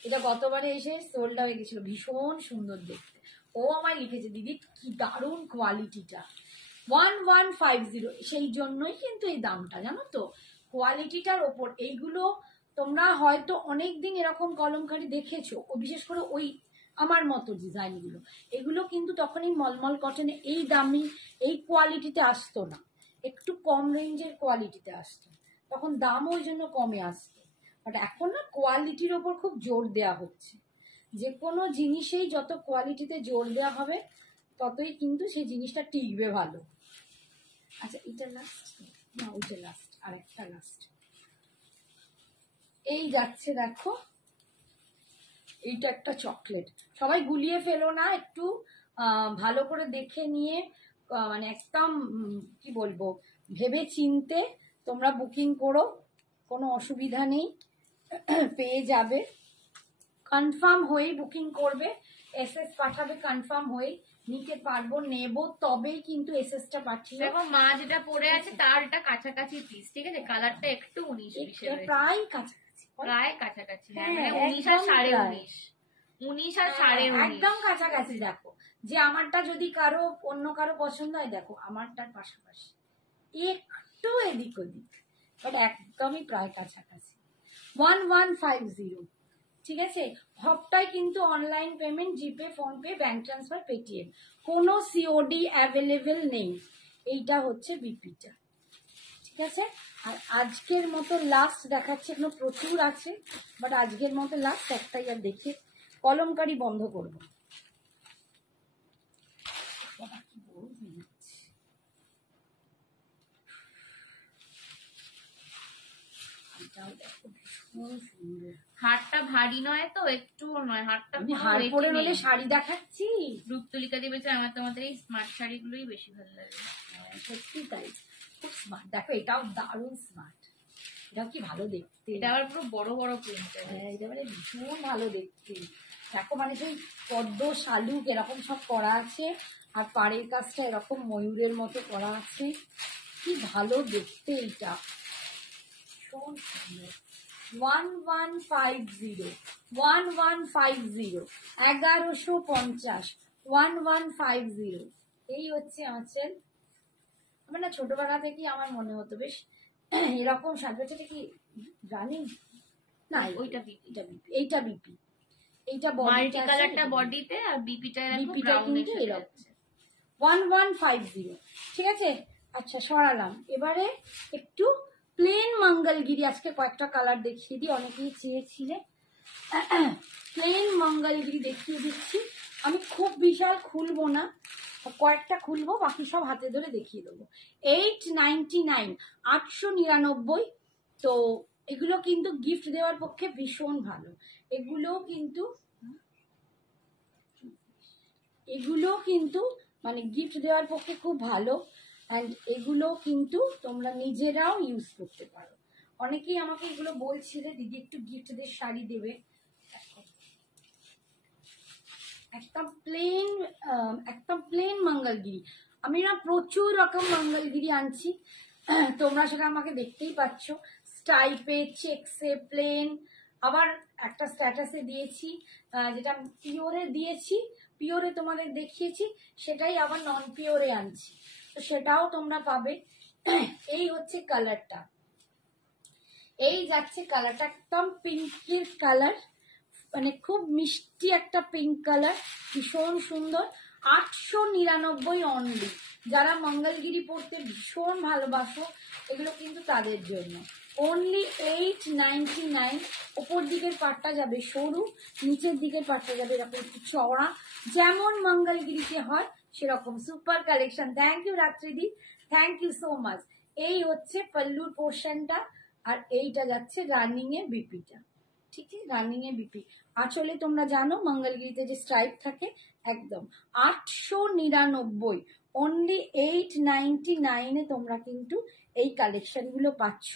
এটা গতবারে এসে সোল্ড হয়ে গেছিল, ভীষণ সুন্দর দেখতে। ও আমায় লিখেছে দিদি কি দারুণ কোয়ালিটিটা, 1150, সেই জন্যই কিন্তু এই দামটা, জানো তো, কোয়ালিটিটার ওপর। এইগুলো তোমরা হয়তো অনেকদিন এরকম কলমকারি দেখেছো, ও বিশেষ করে ওই আমার মতো ডিজাইনগুলো, এগুলো কিন্তু তখনই মলমল কটনে এই দামি এই কোয়ালিটিতে আসতো না, একটু কম রেঞ্জের কোয়ালিটিতে আসতো, তখন দামও ওই জন্য কমে আসতো। বাট এখন না কোয়ালিটির ওপর খুব জোর দেওয়া হচ্ছে, যে কোনো জিনিসেই যত কোয়ালিটিতে জোর দেওয়া হবে ততই কিন্তু সেই জিনিসটা টিকবে ভালো। আচ্ছা এটা লাস্ট না, ওইটা লাস্ট, আর একটা লাস্ট। এই যাচ্ছে দেখো, এইটা একটা চকলেট, সবাই গুলিয়ে ফেলো না, একটু ভালো করে দেখে নিয়ে, মানে একদম কি বলবো, ভেবে চিনতে তোমরা বুকিং করো, কোনো অসুবিধা নেই, পেয়ে যাবে। কনফার্ম হয়েই বুকিং করবে, এসএস পাঠাবে কনফার্ম হয়ে, নিতে পারবো নেব তবেই কিন্তু এসএসটা পাঠিয়ে। দেখো মা যেটা পরে আছে তার এটা কাছাকাছি পিস, ঠিক আছে, কালারটা একটু 19-20 প্রায় কাছাকাছি, প্রায় কাছাকাছি, হ্যাঁ, মানে 19 আর 19.5, 19 আর 19.5 একদম কাছাকাছি। দেখো যে আমারটা যদি কারো অন্য কারো পছন্দ হয়, দেখো আমারটার পাশাপাশি একটু এদিক ওদিক, বাট একদমই প্রায় কাছাকাছি। 1150, ঠিক আছে। সবটাই কিন্তু অনলাইন পেমেন্ট, জিপে, ফোনপে, ব্যাংক ট্রান্সফার, পেটিএম, কোনো সিওডি অ্যাভেলেবেল নেই। এইটা হচ্ছে বিপিটা, ঠিক আছে। আর আজকের মতো লাস্ট দেখাচ্ছে, এখনো প্রচুর আছে, বাট আজকের মতো লাস্ট একটাই, আর দেখে কলমকারি বন্ধ করবো। হারটা ভারী নয় তো, একটু নয়, হারটা হার পরে হলে শাড়ি দেখাচ্ছি। রূপতুলিকা দিবেছে, আমার তোমাদের এই স্মার্ট শাড়িগুলোই বেশি ভালো লাগে। সত্যি তাই, খুব স্মার্ট। দেখো এটাও দারুণ স্মার্ট, এটাও কি ভালো দেখতে, এটা আবার পুরো বড় বড় প্রিন্ট। হ্যাঁ এটা মানে ভীষণ ভালো দেখতে। দেখো মানে সেই পদ্ম শালুক এরকম সব করা আছে, আর পাড়ের কাজটা এরকম ময়ূরের মতো করা আছে, কি ভালো দেখতে এইটা, ভীষণ সুন্দর। 1150, 1150, 1150, 1150, এই হচ্ছে আঁচল। আমার না ছোটবেলা থেকেই আমার মনে হতো বেশ এরকম সাজগোজটা কি জানি না, ওইটা এইটা বিপি, এইটা মাল্টি কালারটা বডিতে, আর বিপিটা বিপিটা কিন্তু এরকম 1150, ঠিক আছে। আচ্ছা সরালাম, এবারে একটু প্লেন মঙ্গলগিরি, আজকে কয়েকটা কালার দেখিয়ে দিই, অনেকেই চেয়েছিলে, প্লেন মঙ্গলগিরি দেখিয়ে দিচ্ছি। আমি খুব বিশাল খুলবো না, কয়েকটা খুলবো, বাকি সব হাতে ধরে দেখিয়ে দেবো। 899, 899। তো এগুলো কিন্তু গিফট দেওয়ার পক্ষে ভীষণ ভালো, এগুলো কিন্তু মানে গিফট দেওয়ার পক্ষে খুব ভালো। অ্যান্ড এগুলো কিন্তু তোমরা নিজেরাও ইউজ করতে পারো। অনেকেই আমাকে এগুলো বলছিলে দিদি একটু গিফটদের শাড়ি দেবে, একদম প্লেন মঙ্গলগিরি। আমি না প্রচুর রকম মঙ্গলগিরি আনছি, তোমরা সেটা আমাকে দেখতেই পাচ্ছ, স্টাইপে, চেক্সে, প্লেন, আবার একটা স্ট্যাটাসে দিয়েছি, যেটা পিওরে দিয়েছি, পিওরে তোমাদের দেখিয়েছি, সেটাই আবার নন পিওরে আনছি, তো সেটাও তোমরা পাবে। এই হচ্ছে কালারটা, এই যাচ্ছে কালারটা, একদম পিঙ্কের কালার, মানে খুব মিষ্টি একটা পিঙ্ক কালার, ভীষণ সুন্দর। 899 অনলি। যারা মঙ্গলগিরি পড়তে ভীষণ ভালোবাসো এগুলো কিন্তু তাদের জন্য। অনলি 899। ওপর দিকের পাটটা যাবে সরু, নিচের দিকের পাটটা যাবে এরকম একটু চওড়া, যেমন মঙ্গলগিরিতে হয় সেরকম। Super collection. থ্যাংক ইউ রাত্রিদি, থ্যাংক ইউ সো মাচ। এই হচ্ছে পাল্লুর পোর্শনটা, আর এইটা যাচ্ছে রানিং এ বিপিটা। ঠিক আছে, রানিং এ বিপি। আসলে তোমরা জানো মঙ্গলগিরিতে যে স্ট্রাইপ থাকে একদম। 899, অনলি 899 তোমরা কিন্তু এই কালেকশন গুলো পাচ্ছ।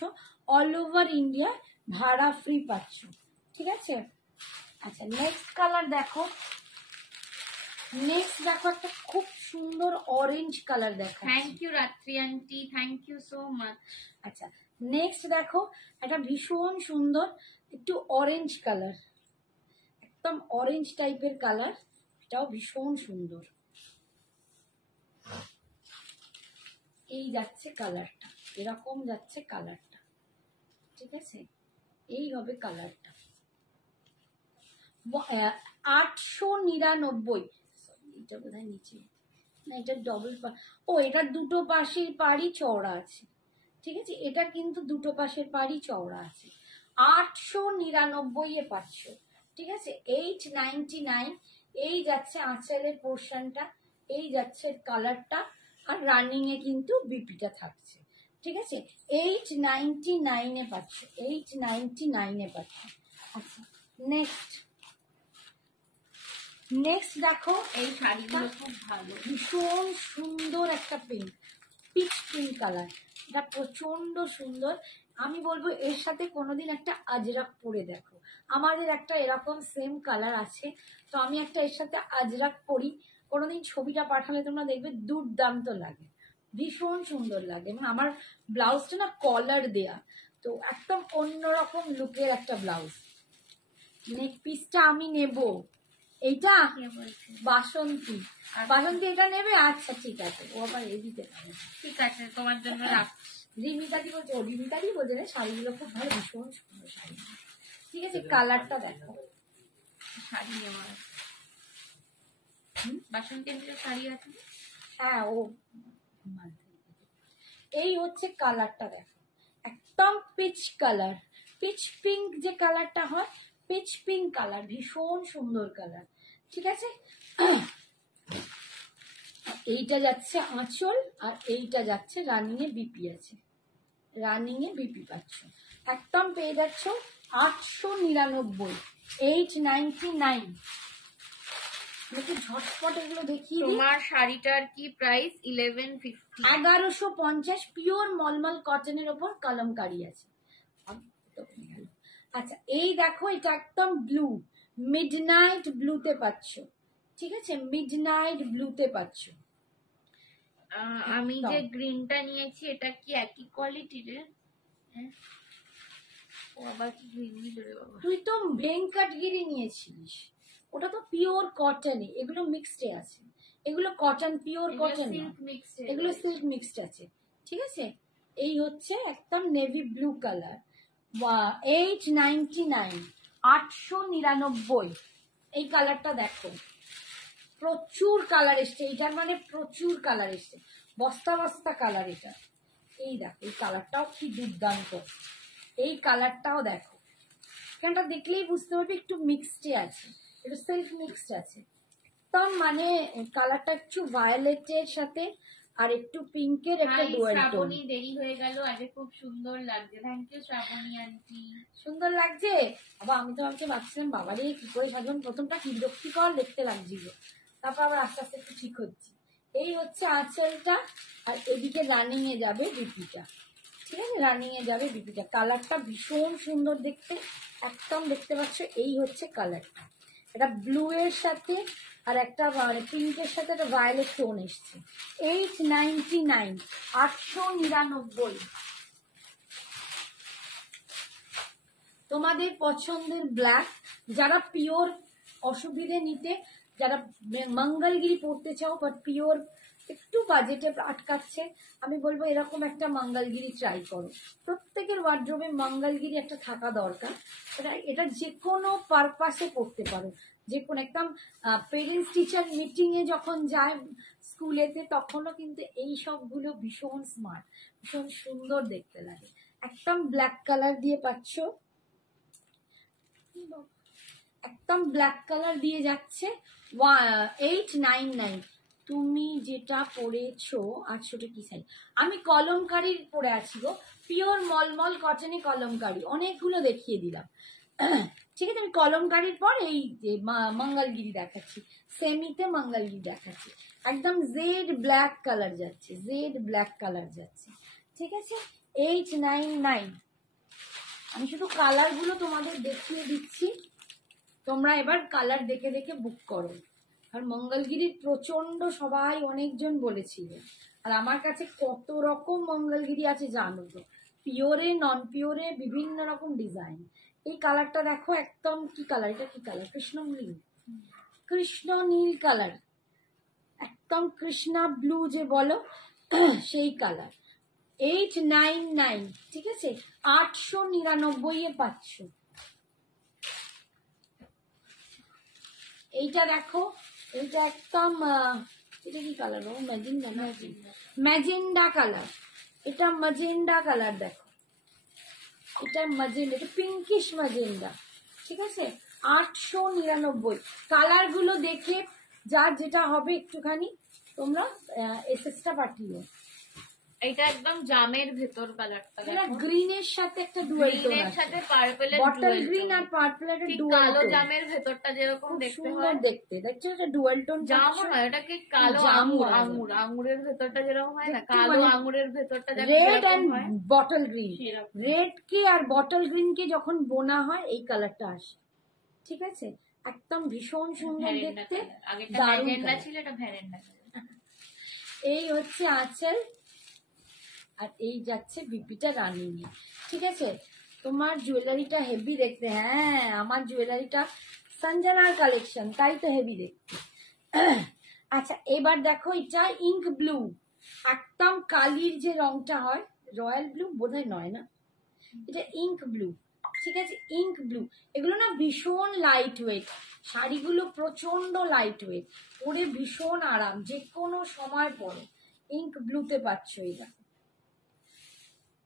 অল ওভার ইন্ডিয়া ভাড়া ফ্রি পাচ্ছ। ঠিক আছে। আচ্ছা, নেক্সট কালার দেখো। নেক্সট দেখো একটা খুব সুন্দর অরেঞ্জ কালার দেখো। Thank you Ratri aunty, thank you so much. আচ্ছা, নেক্সট দেখো একটা ভীষণ সুন্দর একটু অরেঞ্জ কালার, একদম অরেঞ্জ টাইপের কালার, এটাও ভীষণ সুন্দর। এই যাচ্ছে কালারটা, এরকম যাচ্ছে কালারটা। ঠিক আছে, এই হবে কালারটা। 899। এটা বোধহয় নিচে না, এটা ডবল পা। ও, এটা দুটো পাশের পাড়ই চওড়া আছে। ঠিক আছে, এটা কিন্তু দুটো পাশের পাড়ই চওড়া আছে। 899 এ পাচ্ছ। ঠিক আছে, 899। এই যাচ্ছে আঁচলের পোর্শনটা, এই যাচ্ছে কালারটা, আর রানিং এ কিন্তু বিপিটা থাকছে। ঠিক আছে, 899 এ পাচ্ছ, 899 এ পাচ্ছ। আচ্ছা, নেক্সট দেখো। এই শাড়িগুলো খুব ভালো, ভীষণ সুন্দর একটা পিঙ্ক, পিচ পিঙ্ক কালার। এটা প্রচন্ড সুন্দর। আমি বলবো এর সাথে কোনোদিন একটা আজরাক পরে দেখো। আমাদের একটা এরকম সেম কালার আছে, তো আমি একটা এর সাথে আজরাক পরি। কোনোদিন ছবিটা পাঠালে তোমরা দেখবে দুর্দান্ত লাগে, ভীষণ সুন্দর লাগে। এবং আমার ব্লাউজটা না কলার দেয়া, তো একদম অন্যরকম লুকের একটা ব্লাউজ। নেক পিসটা আমি নেব। এইটা বাসন্তী, বাসন্তী এটা নেবে? আচ্ছা ঠিক আছে, ও আবার এই দিতে পারে। ঠিক আছে, তোমার জন্য রাখছি। রিমিতাদি বলছে, ও রিমিতাদি বলছে না, শাড়িগুলো খুব ভালো, ভীষণ সুন্দর শাড়ি। ঠিক আছে, কালারটা দেখো। শাড়ি নেওয়ার বাসন্তী শাড়ি আছে। হ্যাঁ, ও এই হচ্ছে কালারটা দেখো, একদম পিচ কালার, পিচ পিঙ্ক যে কালারটা হয়, পিচ পিঙ্ক কালার, ভীষণ সুন্দর কালার। ঠিক আছে, এইটা যাচ্ছে আঁচল, আর এইটা যাচ্ছে রানিং এ বিপি আছে। রানিং এ বিপি পাচ্ছ, একদম পেয়ে যাচ্ছ 899, 899। দেখি ঝটপট এগুলো দেখিয়ে দিই। তোমার শাড়িটার কি প্রাইস? 1150। 1150 পিওর মলমল কটনের ওপর কলমকারি আছে। আচ্ছা, এই দেখো, এটা একদম ব্লু, মিডনাইট ব্লুতে পাচ্ছ। ঠিক আছে, মিডনাইট ব্লুতে পাচ্ছ। আমি যে গ্রিনটা নিয়েছি এটা কি একই কোয়ালিটির? ও আবার কি গ্রিন নিল রে বাবা? তুই তো ভেঙ্কটগিরি নিয়েছিলিস, ওটা তো পিওর কটনই। এগুলো মিক্সড আছে, এগুলো কটন, পিওর কটন, এগুলো সিল্ক মিক্সড আছে। ঠিক আছে, এই হচ্ছে একদম নেভি ব্লু কালার। 899, 899। এই কালারটা দেখো, প্রচুর কালার এসছে এইটার, মানে প্রচুর কালার এসছে, বস্তা বস্তা কালার এটা। এই দেখো, এই কালারটাও কি দুর্দান্ত। এই কালারটাও দেখো, এখানটা দেখলেই বুঝতে পারবে একটু মিক্সডে আছে, একটু সিল্ক মিক্সড আছে। একদম মানে কালারটা একটু ভায়োলেটের সাথে আর একটু পিঙ্কের একটা ডুয়াল টোন। শ্রাবণী দেরি হয়ে গেল, আজ খুব সুন্দর লাগছে। থ্যাংক ইউ শ্রাবণী আন্টি, সুন্দর লাগছে। বাবা, আমি তো ভাবছিলাম বাবারে কি করে সাজান, প্রথমটা কি বিরক্তিকর দেখতে লাগছিল, তারপর আবার আস্তে আস্তে একটু ঠিক হচ্ছে। এই হচ্ছে আঁচলটা, আর এদিকে রানিং এ যাবে বিপিটা। ঠিক আছে, রানিং এ যাবে বিপিটা। কালারটা ভীষণ সুন্দর দেখতে, একদম দেখতে পাচ্ছ। এই হচ্ছে কালারটা, এটা ব্লু এর সাথে আর একটা পিঙ্কের সাথে একটা ভায়োলেট টোন এসছে। 899, 899। তোমাদের পছন্দের ব্ল্যাক, যারা পিওর, অসুবিধে নিতে, যারা মঙ্গলগিরি পড়তে চাও বাট পিওর একটু বাজেটে আটকাচ্ছে, আমি বলবো এরকম একটা মঙ্গলগিরি ট্রাই করো। প্রত্যেকের ওয়ার্ড্রোবে মঙ্গলগিরি একটা থাকা দরকার। এটা যে কোনো পারপাসে পড়তে পারো, যে কোনো একদম পেরেন্টস টিচার মিটিংয়ে যখন যায় স্কুলেতে, তখনও কিন্তু এই সবগুলো ভীষণ স্মার্ট, ভীষণ সুন্দর দেখতে লাগে। একদম ব্ল্যাক কালার দিয়ে পাচ্ছ, একদম ব্ল্যাক কালার দিয়ে যাচ্ছে 899। তুমি যেটা পরেছো 800 কি সাইজ, আমি কলমকারির পরে আছি গো, পিওর মলমল কটনে কলমকারি, অনেকগুলো দেখিয়ে দিলাম। ঠিক আছে, আমি কলমকারির পর এই যে মঙ্গলগিরি দেখাচ্ছি, সেমিতে মঙ্গলগিরি দেখাচ্ছি, একদম জেড ব্ল্যাক কালার যাচ্ছে, জেড ব্ল্যাক কালার যাচ্ছে। ঠিক আছে, 899। আমি শুধু কালারগুলো তোমাদের দেখিয়ে দিচ্ছি, তোমরা এবার কালার দেখে দেখে বুক করো। আর মঙ্গলগিরির প্রচন্ড সবাই অনেকজন বলেছিল, আর আমার কাছে কত রকম মঙ্গলগিরি আছে জানো তো, পিওরে নন পিওরে বিভিন্ন রকম ডিজাইন। এই কালারটা দেখো, একদম কি কালার, এটা কি কালার, কৃষ্ণ নীল, কৃষ্ণ নীল কালার, একদম কৃষ্ণা ব্লু যে বলো সেই কালার। 899, ঠিক আছে, 899 পাচ্ছ। এইটা দেখো, এইটা একদম এটা কি কালার, ম্যাজেন্ডা, ম্যাজেন্ডা কালার, এটা ম্যাজেন্ডা কালার দেখো, এটা ম্যাজেন্ডা, এটা পিঙ্কিশ ম্যাজেন্ডা। ঠিক আছে, 899। কালার গুলো দেখে যার যেটা হবে একটুখানি তোমরা এসএসটা পাঠিও। এটা একদম জামের ভেতর কালারটা, এটা গ্রিনের সাথে একটা ডুয়াল টোন আছে, সাথে পার্পলের বটল গ্রিন আর পার্পলের ডুয়াল টোন, কালো জামের ভেতরটা যেরকম দেখতে হয় দেখতে, দেখছো এটা ডুয়াল টোন জামও নয়, এটা কি কালো আঙুর, আঙুর আঙুরের ভেতরটা যেরকম হয় না, কালো আঙুরের ভেতরটা red and bottle green, red কে আর বটল গ্রিন কে যখন বোনা হয় এই কালারটা আসে। ঠিক আছে, একদম ভীষণ সুন্দর দেখতে, দারুণ ছিল, এটা ভ্যারেন্ডা। এই হচ্ছে আঁচল, আর এই যাচ্ছে বিপিটা রানী নিয়ে। ঠিক আছে, তোমার জুয়েলারিটা হেভি দেখতে, হ্যাঁ আমার জুয়েলারিটা সঞ্জনার কালেকশন, তাই তো হেভি দেখতে। আচ্ছা এবার দেখো, এটা ইঙ্ক ব্লু, একদম কালির যে রংটা হয়, রয়্যাল ব্লু বোধহয় নয় না, এটা ইঙ্ক ব্লু। ঠিক আছে, ইঙ্ক ব্লু, এগুলো না ভীষণ লাইট ওয়েট, শাড়িগুলো প্রচন্ড লাইট ওয়েট, পরে ভীষণ আরাম, যে কোনো সময় পরে। ইঙ্ক ব্লুতে পাচ্ছ, এই দেখো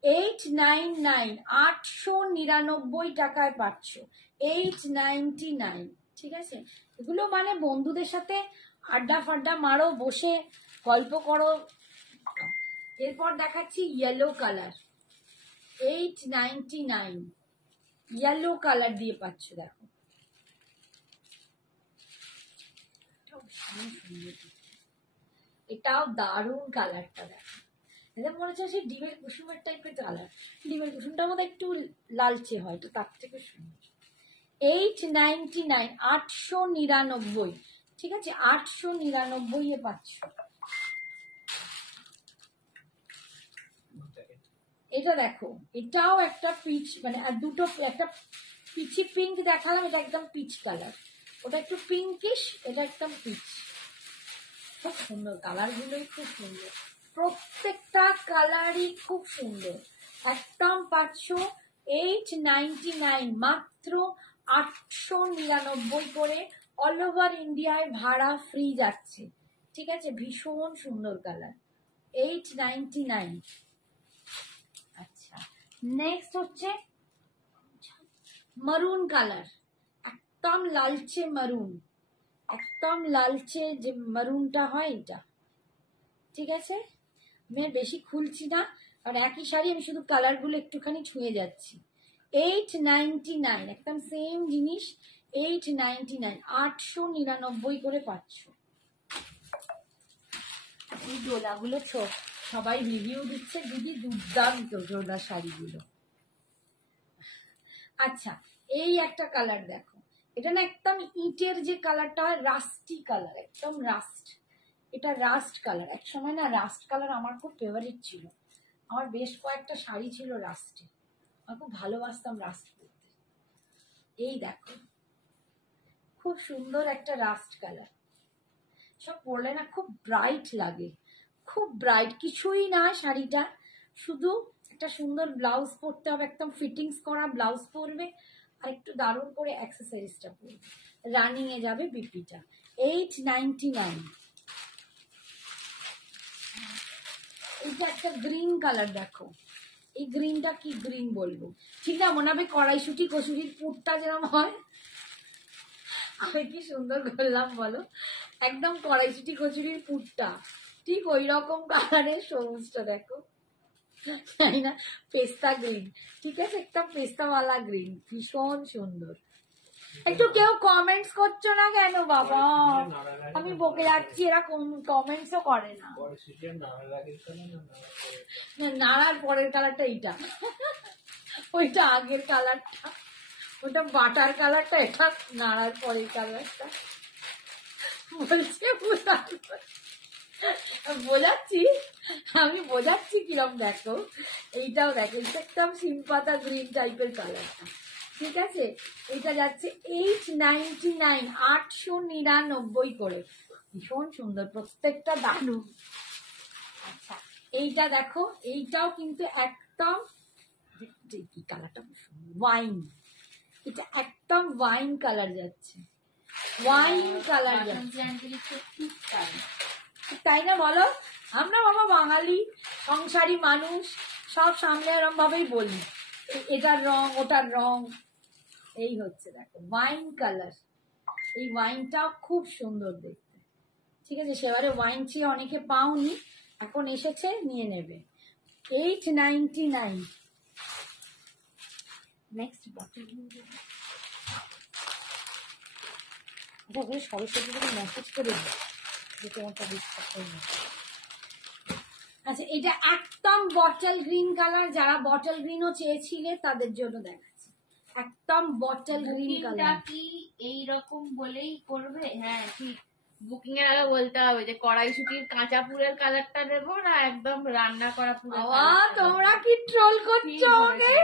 899, 899 টাকায় পাচ্ছ, 899। ঠিক আছে, এগুলো মানে বন্ধুদের সাথে আড্ডা ফাড্ডা মারো, বসে গল্প করো। এরপর দেখাচ্ছি ইয়েলো কালার, 899, ইয়েলো কালার দিয়ে পাচ্ছ। দেখো এটাও দারুণ কালারটা, দেখো এটা মনে হচ্ছে সেই ডিমের কুসুমের টাইপের কালার, ডিমের কুসুমটার মধ্যে একটু লালচে হয়, তো তার থেকে সুন্দর। 899, 899। ঠিক আছে, 899 পাচ্ছ। এটা দেখো, এটাও একটা পিচ, মানে আর দুটো, একটা পিচি পিঙ্ক দেখালাম, এটা একদম পিচ কালার, ওটা একটু পিঙ্কিশ, এটা একদম পিচ। খুব সুন্দর, কালার গুলোই খুব সুন্দর, প্রত্যেকটা কালারই খুব সুন্দর। একদম পাচ্ছ 899, মাত্র 899 করে, অল ওভার ইন্ডিয়ায় ভাড়া ফ্রি যাচ্ছে। ঠিক আছে, ভীষণ সুন্দর কালার, 899। আচ্ছা নেক্সট হচ্ছে মারুন কালার, একদম লালচে মারুন, একদম লালচে যে মারুনটা হয় এটা। ঠিক আছে, আমি বেশি খুলছি না, আর একই শাড়ি আমি শুধু কালারগুলো একটুখানি ছুঁয়ে যাচ্ছি। 899, একদম সেম জিনিস, 899, 899 করে পাচ্ছ। এই ডোলাগুলো সবাই রিভিউ দিচ্ছে, দিদি দুর্দান্ত ডোলা শাড়িগুলো। আচ্ছা এই একটা কালার দেখো, এটা না একদম ইটের যে কালারটা হয়, রাস্টি কালার, একদম রাস্ট, এটা রাস্ট কালার। এক সময় না রাস্ট কালার আমার খুব ফেভারিট ছিল, আমার বেশ কয়েকটা শাড়ি ছিল রাস্টে, আমি খুব ভালোবাসতাম রাস্ট করতে। এই দেখো খুব সুন্দর একটা রাস্ট কালার, সব পরলে না খুব ব্রাইট লাগে, খুব ব্রাইট, কিছুই না শাড়িটা, শুধু একটা সুন্দর ব্লাউজ পরতে হবে, একদম ফিটিংস করা ব্লাউজ পরবে, আর একটু দারুণ করে অ্যাক্সেসরিজটা পরবে, রানিং এ যাবে বিপিটা। 899। এইটা একটা গ্রিন কালার, দেখো এই গ্রিনটা কি গ্রিন বলবো ঠিক না, মনে হবে কড়াইশুটি কচুরির পুরটা যেরকম হয়, আমি কি সুন্দর করলাম বলো, একদম কড়াইশুটি কচুরির পুরটা ঠিক ওই রকম কালারের সবুজটা দেখো, তাই না, পেস্তা গ্রিন, ঠিক আছে, একদম পেস্তাওয়ালা গ্রিন, ভীষণ সুন্দর। একটু কেউ কমেন্টস করছো না কেন বাবা, আমি বকে যাচ্ছি, এরা কমেন্টসও করে না। নাড়ার পরের কালারটা এইটা, ওইটা আগের কালারটা, ওটা বাটার কালারটা, এটা নাড়ার পরের কালারটা, বলছে বোঝাচ্ছি, আমি বোঝাচ্ছি কিরম, দেখো এইটাও দেখো, এটা একদম সিমপাতা গ্রিন টাইপের কালারটা, ঠিক আছে। এটা যাচ্ছে 899, 899 করে, ভীষণ সুন্দর, প্রত্যেকটা দারুণ। আচ্ছা এইটা দেখো, এইটাও কিন্তু একদম কি কালারটা, ওয়াইন, এটা একদম ওয়াইন কালার যাচ্ছে, ওয়াইন কালার যাচ্ছে, তাই না বলো, আমরা বাবা বাঙালি সংসারী মানুষ, সব সামনে এরম ভাবেই বলি, এটার রং ওটার রং, এই হচ্ছে দেখো ওয়াইন কালার, এই ওয়াইনটাও খুব সুন্দর দেখতে, ঠিক আছে। সেবারে ওয়াইন চেয়ে অনেকে পাওনি, এখন এসেছে, নিয়ে নেবে। 899। নেক্সট বটল, সরস্বতী মেসেজ করে দিই যে তোমারটা বিশ্বাস করবে। আচ্ছা এটা একদম বটল গ্রিন কালার, যারা বটল গ্রিনও চেয়েছিলে তাদের জন্য দেখাচ্ছি, একদম বটল গ্রিন কালার। কি এইরকম বলেই করবে? হ্যাঁ ঠিক, বুকিং এর আগে বলতে হবে যে কড়াইশুটির কাঁচা পুরের কালারটা দেবো না একদম রান্না করা পুরের। তোমরা কি ট্রোল করছো ওকে?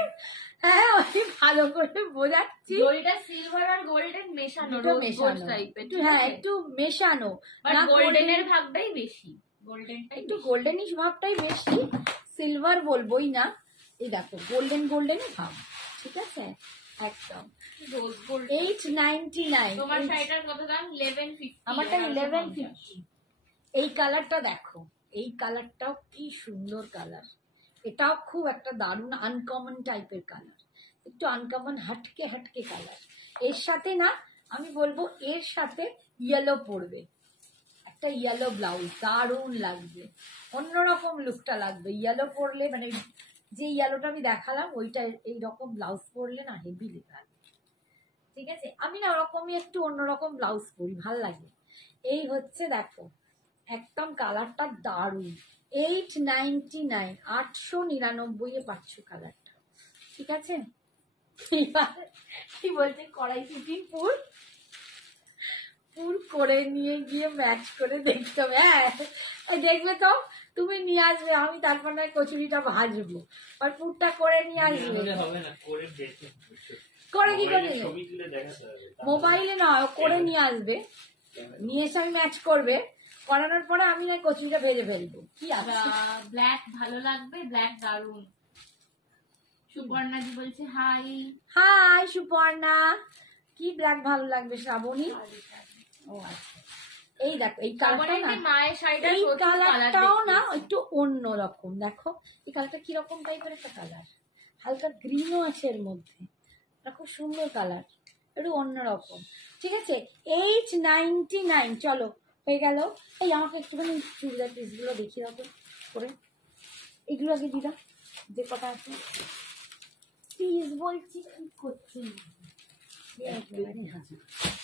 হ্যাঁ ওই ভালো করে বোঝাচ্ছি, ওইটা সিলভার আর গোল্ডেন মেশানো, রোজ গোল্ড টাইপের, হ্যাঁ একটু মেশানো, না গোল্ডেনের ভাগটাই বেশি, একটু গোল্ডেনিশ ভাবটাই বেশি, সিলভার বলবোই না, এই দেখো গোল্ডেন গোল্ডেন ভাব, ঠিক আছে একদম। 899। তোমার শাড়িটার কত দাম? 1150। আমারটা 1150। এই কালারটা দেখো, এই কালারটাও কি সুন্দর কালার, এটাও খুব একটা দারুণ আনকমন টাইপের কালার, একটু আনকমন হাটকে হাটকে কালার। এর সাথে না আমি বলবো এর সাথে ইয়েলো পরবে, একটা ইয়েলো ব্লাউজ, দারুণ লাগবে, অন্যরকম লুকটা লাগবে ইয়েলো পরলে, মানে যে ইয়েলোটা আমি দেখালাম ওইটা এইরকম ব্লাউজ পরলে না হেভি লাগবে, ঠিক আছে। আমি না ওরকমই একটু অন্যরকম ব্লাউজ পরি, ভাল লাগে। এই হচ্ছে দেখো একদম কালারটা দারুণ, 899, 899 পাচ্ছ কালারটা, ঠিক আছে। কি বলছে কড়াইশুটি পুর করে নিয়ে গিয়ে ম্যাচ করে দেখতে হবে, হ্যাঁ দেখবে তো, তুমি নিয়ে আসবে, আমি তারপর না কচুরিটা ভাজবো, আর পুরটা করে নিয়ে আসবে, করে কি করে মোবাইলে না করে নিয়ে আসবে, নিয়ে এসে আমি ম্যাচ করবে, করানোর পরে আমি না কচুরিটা ভেজে ফেলবো, কি আছে। ব্ল্যাক ভালো লাগবে, ব্ল্যাক দারুন। সুপর্ণা জি বলছে হাই। হাই সুপর্ণা, কি ব্ল্যাক ভালো লাগবে শ্রাবণী? ও আচ্ছা এই দেখো এই কালারটা না, মায়ের শাড়িটা, এই কালারটাও না একটু অন্য রকম, দেখো এই কালারটা কিরকম টাইপের একটা কালার, হালকা গ্রিনও আছে এর মধ্যে, খুব সুন্দর কালার, একটু অন্যরকম, ঠিক আছে। 899। চলো হয়ে গেল। এই আমাকে একটুখানি চুড়িদার পিসগুলো দেখিয়ে রাখো করে, এগুলো আগে দিদা যে কটা আছে পিস বলছি, কি করছি,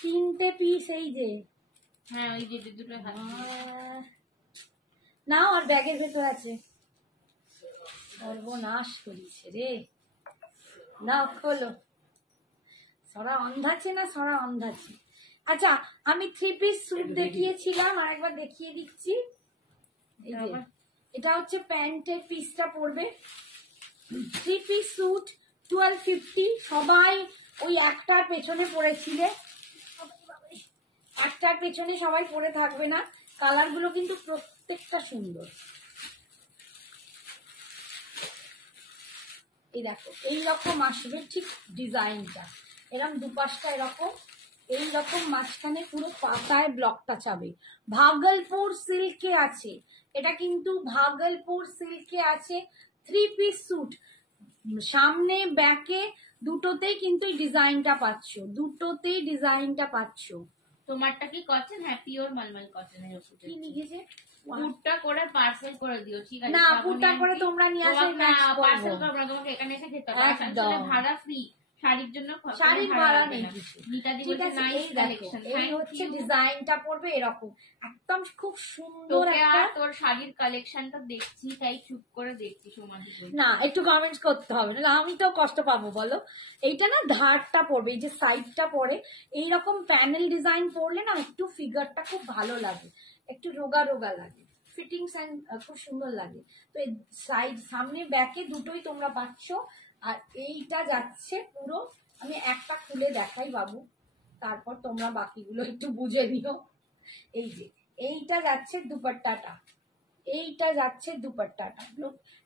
3টে পিস, এই যে হ্যাঁ ওই যে দুটো নাও, আর ব্যাগের ভেতর আছে, সর্বনাশ করিছে রে, নাও খোলো, সরা অন্ধাছে না, সরা অন্ধাছে। আচ্ছা আমি 3 পিস স্যুট দেখিয়েছিলাম, আর একবার দেখিয়ে দিচ্ছি, এটা হচ্ছে প্যান্টের পিসটা পড়বে, 3 পিস স্যুট 1250, সবাই ওই একটার পেছনে পড়েছিলে, একটার পেছনে সবাই পরে থাকবে না, কালার গুলো কিন্তু প্রত্যেকটা সুন্দর। এই দেখো এইরকম আসবে ঠিক ডিজাইনটা, এরকম দুপাশটা এরকম, এইরকম মাঝখানে পুরো পাতায় ব্লকটা চাবে। ভাগলপুর সিল্কে আছে, এটা কিন্তু ভাগলপুর সিল্কে আছে। 3 পিস স্যুট, সামনে ব্যাকে দুটোতেই কিন্তু এই ডিজাইনটা পাচ্ছ, দুটোতেই ডিজাইনটা পাচ্ছ। তোমারটা কি কটন? হ্যাঁ, পিওর মালমাল কটনের উপর কি লিখেছে? পুরটা করে পার্সেল করে দিও, ঠিক আছে? না, পুরটা করে তোমরা নিয়ে আসো, পার্সেল করব না, তোমাকে এখানে এসে খেতে হবে। আসলে ভাড়া ফ্রি, শাড়ির জন্য শাড়ির ভাড়া নেই কিছু। নিতাদি ঠিক বলছে আছে, নাইস কালেকশন। এই হচ্ছে ডিজাইনটা পড়বে এরকম, একদম খুব সুন্দর একটা। তোর শাড়ির কালেকশনটা দেখছি, তাই চুপ করে দেখছি। সমাধি না, একটু কমেন্টস করতে হবে না, আমি তো কষ্ট পাবো বলো। এইটা না ধারটা পড়বে, এই যে সাইডটা পড়ে এইরকম প্যানেল ডিজাইন পড়লে না একটু ফিগারটা খুব ভালো লাগে, একটু রোগা রোগা লাগে, ফিটিংস এন্ড খুব সুন্দর লাগে। তো এই সাইড সামনে ব্যাকে দুটোই তোমরা পাচ্ছ। আর এইটা যাচ্ছে পুরো, আমি একটা খুলে দেখাই বাবু, তারপর তোমরা বাকিগুলো একটু বুঝে নিও। এই যে এইটা যাচ্ছে দুপাট্টাটা, এইটা যাচ্ছে দুপাট্টাটা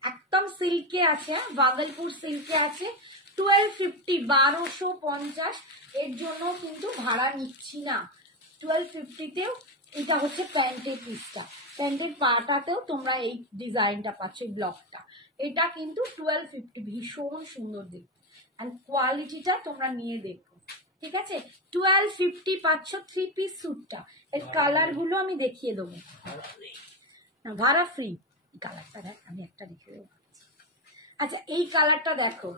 একদম সিল্কে আছে, ভাগলপুর সিল্কে আছে। 1250, 1250, এর জন্য কিন্তু ভাড়া নিচ্ছি না। 1250তেও এটা হচ্ছে প্যান্টের পিসটা, প্যান্টের পাটাতেও তোমরা এই ডিজাইনটা পাচ্ছ, এই ব্লকটা। এটা কিন্তু 1250, ভীষণ সুন্দর দেখতে, অ্যান্ড কোয়ালিটিটা তোমরা নিয়ে দেখো, ঠিক আছে? 1250 পাচ্ছ 3 পিস স্যুটটা। এর কালার গুলো আমি দেখিয়ে দেবো, ভাড়া ফ্রি। কালারটা দেখ, আমি একটা রেখে দেবো। আচ্ছা, এই কালারটা দেখো,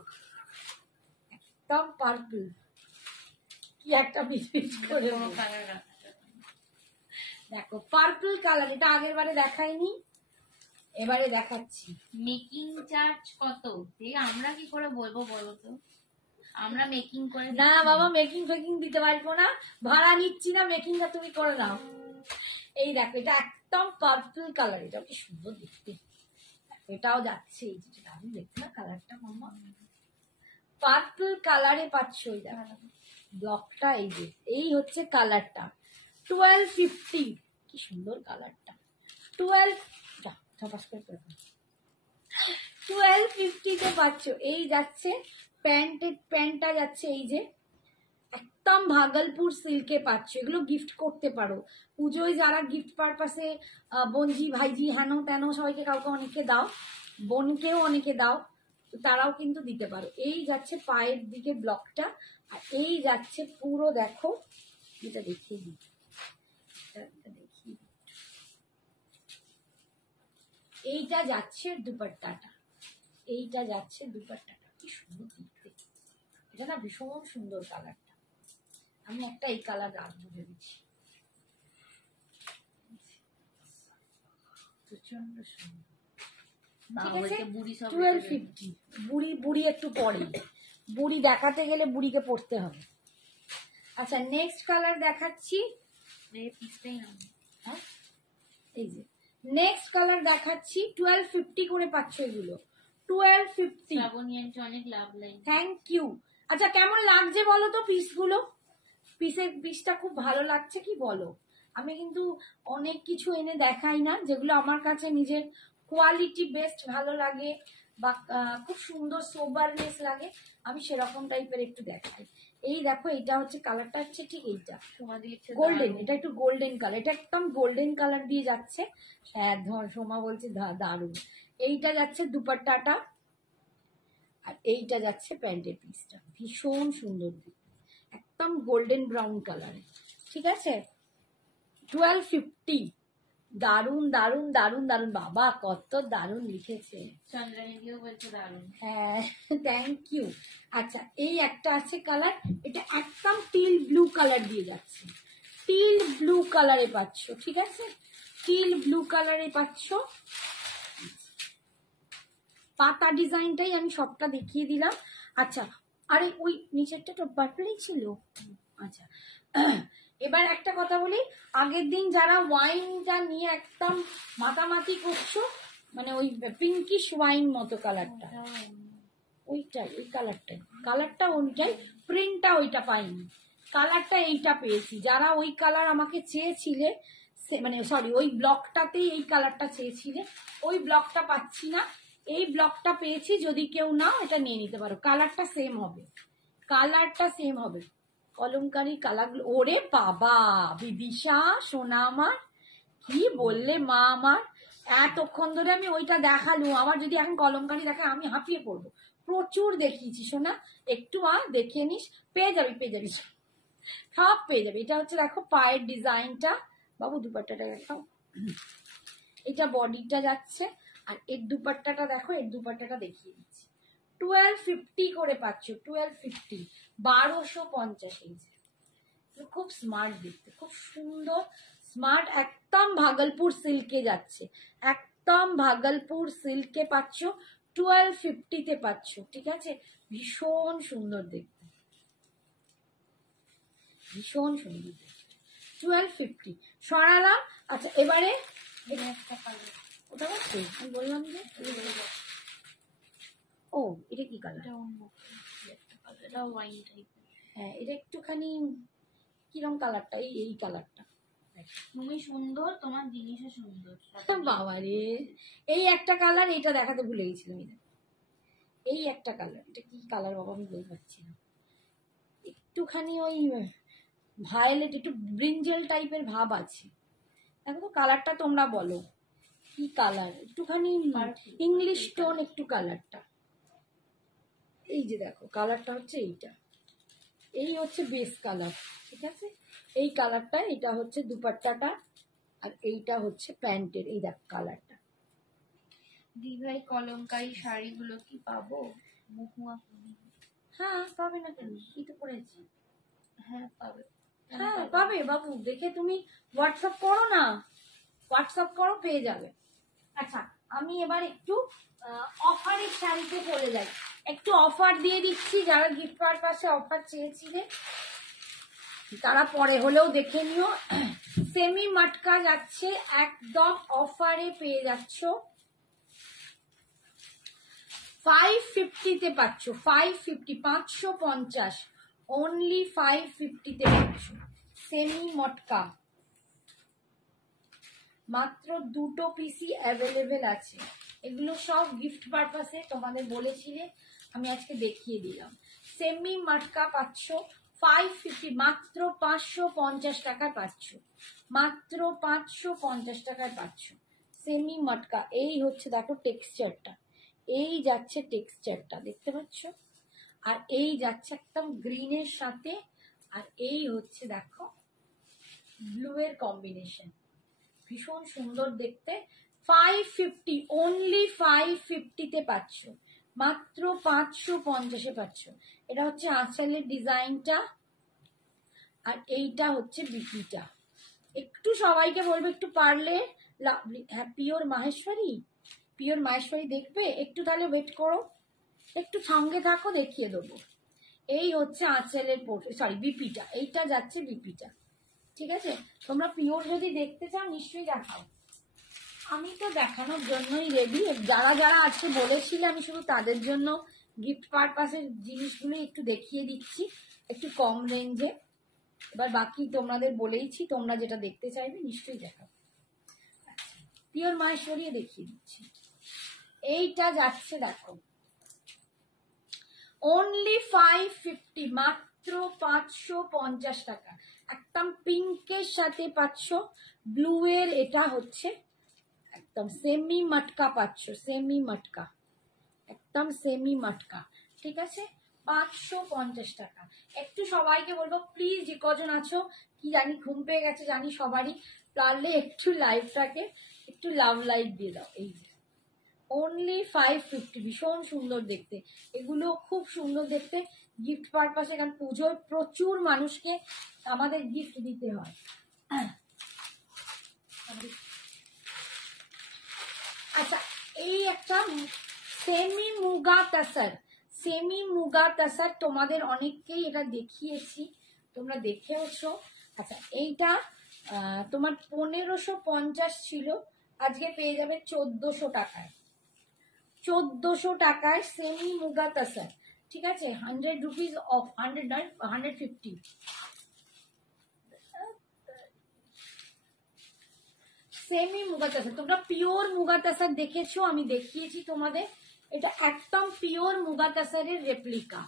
একদম পার্পল, কি একটা বিচ করে দেখো, পার্পল কালার। এটা আগের বারে দেখাইনি, এবারে দেখাচ্ছি। মেকিং চার্জ কত? আমরা কি করে বলবো বলো তো, আমরা মেকিং করে? না বাবা, মেকিং ফেকিং দিতে পারবো না, ভাড়া নিচ্ছি না, মেকিংটা তুমি করে দাও। এই দেখো, এটা একদম পার্পল কালার, এটা কি সুন্দর দেখতে, এটাও যাচ্ছে। এই যে দারুণ দেখতে না কালারটা, মামা পার্পল কালারে পাচ্ছ। এই দেখো ব্লকটা, এই যে এই হচ্ছে কালারটা। 1250, কি সুন্দর কালারটা। 1250-তে পাচ্ছ। এই যাচ্ছে প্যান্টটা যাচ্ছে এই যে একদম ভাগলপুর সিল্কে পাচ্ছ। এগুলো গিফট করতে পারো পুজোয়, যারা গিফট পারপাসে বোনজি ভাইজি হেন তেন সবাইকে, কাউকে অনেকে দাও, বোনকেও অনেকে দাও, তো তারাও কিন্তু দিতে পারো। এই যাচ্ছে পায়ের দিকে ব্লকটা, আর এই যাচ্ছে পুরো দেখো, এটা দেখিয়ে দিই, এইটা যাচ্ছে দুপাট্টাটা, এইটা যাচ্ছে দুপাট্টাটা, কি সুন্দর দেখতে, এটা না ভীষণ সুন্দর কালারটা। আমি একটা এই কালার রাখবো ভেবেছি, প্রচন্ড সুন্দর। ঠিক আছে, 1250। বুড়ি একটু পরে, বুড়ি দেখাতে গেলে বুড়িকে পড়তে হবে। আচ্ছা, নেক্সট কালার দেখাচ্ছি। হ্যাঁ, এই যে নেক্সট কালার দেখাচ্ছি। 1250 করে পাচ্ছ এগুলো, 1250। অনেক লাভ লাগে, থ্যাংক ইউ। আচ্ছা, কেমন লাগছে বলো তো পিসগুলো? পিসটা খুব ভালো লাগছে কি বলো? আমি কিন্তু অনেক কিছু এনে দেখাই না, যেগুলো আমার কাছে নিজের কোয়ালিটি বেস্ট ভালো লাগে বা খুব সুন্দর সোবারনেস লাগে, আমি সেরকম টাইপের একটু দেখাই। এই দেখো, এটা হচ্ছে কালারটা হচ্ছে ঠিক এইটা গোল্ডেন, এটা একটু গোল্ডেন কালার, এটা একদম গোল্ডেন কালার দিয়ে যাচ্ছে। হ্যাঁ, সোমা বলছে দারুণ। এইটা যাচ্ছে দুপাট্টাটা, আর এইটা যাচ্ছে প্যান্টের পিসটা, ভীষণ সুন্দর দেখতে, একদম গোল্ডেন ব্রাউন কালারে। ঠিক আছে, 1250। দারুন দারুন দারুন দারুন, বাবা কত দারুন লিখেছে, হ্যাঁ থ্যাংক ইউ। আচ্ছা, এই একটা আছে কালার, এটা একদম টিল ব্লু কালার দিয়ে যাচ্ছে, টিল ব্লু কালারে পাচ্ছ। ঠিক আছে, টিল ব্লু কালারে পাচ্ছ। পাতা ডিজাইনটাই আমি সবটা দেখিয়ে দিলাম। আচ্ছা, আরে ওই নিচেরটা তো পার্পলই ছিল। আচ্ছা, এবার একটা কথা বলি, আগের দিন যারা ওয়াইনটা নিয়ে একদম মাতামাতি করছো, মানে ওই পিঙ্কিশ ওয়াইন মতো কালারটা, ওইটাই, ওই কালারটা ওইটাই, প্রিন্টটা ওইটা পাইনি, কালারটা এইটা পেয়েছি। যারা ওই কালার আমাকে চেয়েছিলে মানে সরি ওই ব্লকটাতেই এই কালারটা চেয়েছিলে, ওই ব্লকটা পাচ্ছি না, এই ব্লকটা পেয়েছি। যদি কেউ নাও এটা নিয়ে নিতে পারো, কালারটা সেম হবে, কালারটা সেম হবে। কলমকারি কালারগুলো, ওরে বাবা বিদিশা সোনা আমার, কি বললে মা আমার, এতক্ষণ ধরে আমি ওইটা দেখালুম, আমার যদি এখন কলমকারি দেখে আমি হাঁপিয়ে পড়বো। প্রচুর দেখিয়েছি সোনা, একটু দেখিয়ে নিস, পেয়ে যাবি পেয়ে যাবি, সব পেয়ে যাবে। এটা হচ্ছে দেখো পায়ের ডিজাইনটা, বাবু দুপাট্টাটা দেখাও, এটা বডিটা যাচ্ছে, আর এর দুপাট্টাটা দেখো, এর দুপাট্টাটা দেখিয়ে দিচ্ছি। 1250 করে পাচ্ছ, 1250, 1250 এই যে। খুব স্মার্ট দেখতে, খুব সুন্দর স্মার্ট, একদম ভাগলপুর সিল্কে যাচ্ছে, একদম ভাগলপুর সিল্কে পাচ্ছ, 1250 পাচ্ছ, ঠিক আছে। ভীষণ সুন্দর দেখতে, ভীষণ সুন্দর দেখতে, 1250 সরালাম। আচ্ছা এবারে ওটা হচ্ছে আমি বললাম যে, ও এটা কি কালার, হ্যাঁ এটা একটুখানি কিরম কালারটা, এই কালারটা তুমি সুন্দর, তোমার জিনিসও সুন্দর। বাবা রে, এই একটা কালার, এইটা দেখাতে ভুলে গেছিলাম, এই একটা কালার, এটা কি কালার বাবা আমি বলতে পারছি না, একটুখানি ওই ভায়োলেট, একটু ব্রিঞ্জেল টাইপের ভাব আছে। দেখো তো কালারটা তোমরা বলো কি কালার, একটুখানি ইংলিশ টোন একটু কালারটা, এই যে দেখো কালারটা হচ্ছে এইটা, এই হচ্ছে বেস কালার, ঠিক আছে। এই কালারটা, এটা হচ্ছে দুপাট্টাটা, আর এইটা হচ্ছে প্যান্টের, এই দেখ কালারটা। দিভাই কলমকারি শাড়িগুলো কি পাবো? মহুয়া, হ্যাঁ পাবে না কেন, কি তো পড়েছি, হ্যাঁ পাবে, হ্যাঁ পাবে বাবু, দেখে তুমি হোয়াটসঅ্যাপ করো না, হোয়াটসঅ্যাপ করো পেয়ে যাবে। আচ্ছা আমি এবার একটু অফারের শাড়িতে চলে যাই, একটু অফার দিয়ে দিচ্ছি, যারা গিফট পারপাসে অফার চেয়েছিলে তারা পরে হলেও দেখে নিও। সেমি মটকা যাচ্ছে একদম অফারে, পেয়ে যাচ্ছ 550 পাচ্ছ, 550, 550, অনলি 550 পাচ্ছ সেমি মটকা, মাত্র দুটো পিসই অ্যাভেলেবেল আছে। এগুলো সব গিফট পারপাসে, তোমাদের বলেছিলে, আমি আজকে দেখিয়ে দিলাম। সেমি মটকা পাচ্ছ 550, মাত্র 550 টাকায় পাচ্ছ, মাত্র 550 টাকায় পাচ্ছ সেমি মটকা। এই হচ্ছে দেখো টেক্সচারটা, এই যাচ্ছে টেক্সচারটা দেখতে পাচ্ছ, আর এই যাচ্ছে একদম গ্রিনের সাথে, আর এই হচ্ছে দেখো ব্লু এর কম্বিনেশন, ভীষণ সুন্দর দেখতে। 550, অনলি 550 পাচ্ছ, মাত্র 550 পাচ্ছ। এটা হচ্ছে আঁচলের ডিজাইনটা, আর এইটা হচ্ছে বিপিটা। একটু সবাইকে বলবো একটু পারলে, হ্যাঁ পিওর মাহেশ্বরী, পিওর মাহেশ্বরী দেখবে একটু, তাহলে ওয়েট করো, একটু সঙ্গে থাকো, দেখিয়ে দেবো। এই হচ্ছে আঁচলের সরি বিপিটা, এইটা যাচ্ছে বিপিটা, ঠিক আছে। তোমরা পিওর যদি দেখতে চাও নিশ্চয়ই দেখাও, আমি তো দেখানোর জন্যই রেডি। যারা যারা আজকে বলেছিলে আমি শুধু তাদের জন্য গিফট পারপাসের জিনিসগুলো একটু দেখিয়ে দিচ্ছি, একটু কম রেঞ্জে। এবার বাকি তোমাদের বলেইছি, তোমরা যেটা দেখতে চাইবে নিশ্চয়ই দেখাও। পিওর মাহেশ্বরী দেখিয়ে দিচ্ছি, এইটা যাচ্ছে দেখো অনলি 550, মাত্র 550 টাকা, একদম পিঙ্কের সাথে পাচ্ছ ব্লু এর, এটা হচ্ছে একদম সেমি মটকা পাচ্ছ, সেমি মটকা, একদম সেমি মটকা, ঠিক আছে। 550 টাকা। একটু সবাইকে বলবো প্লিজ, যে কজন আছো, কি জানি ঘুম পেয়ে গেছে জানি সবারই, পারলে একটু লাইভটাকে একটু লাভ লাইভ দিয়ে দাও। এই যে অনলি 550, ভীষণ সুন্দর দেখতে, এগুলো খুব সুন্দর দেখতে গিফট পারপাসে, কারণ পুজোয় প্রচুর মানুষকে আমাদের গিফট দিতে হয়। আচ্ছা এই একটা সেমি মুগা তাসার, সেমি মুগা তাসার তোমাদের অনেককেই এটা দেখিয়েছি, তোমরা দেখেওছো। আচ্ছা এইটা তোমার 1550 ছিল, আজকে পেয়ে যাবে 1400 টাকায়, 1400 টাকায় সেমি মুগা তাসার, ঠিক আছে। 100 রুপিস অফ, 100 নয় 150। সেমি মুগা তাসার, তোমরা পিওর মুগা তাসার দেখেছো, আমি দেখিয়েছি তোমাদের। এটা একদম পিওর মুগা তাসারের রেপ্লিকা,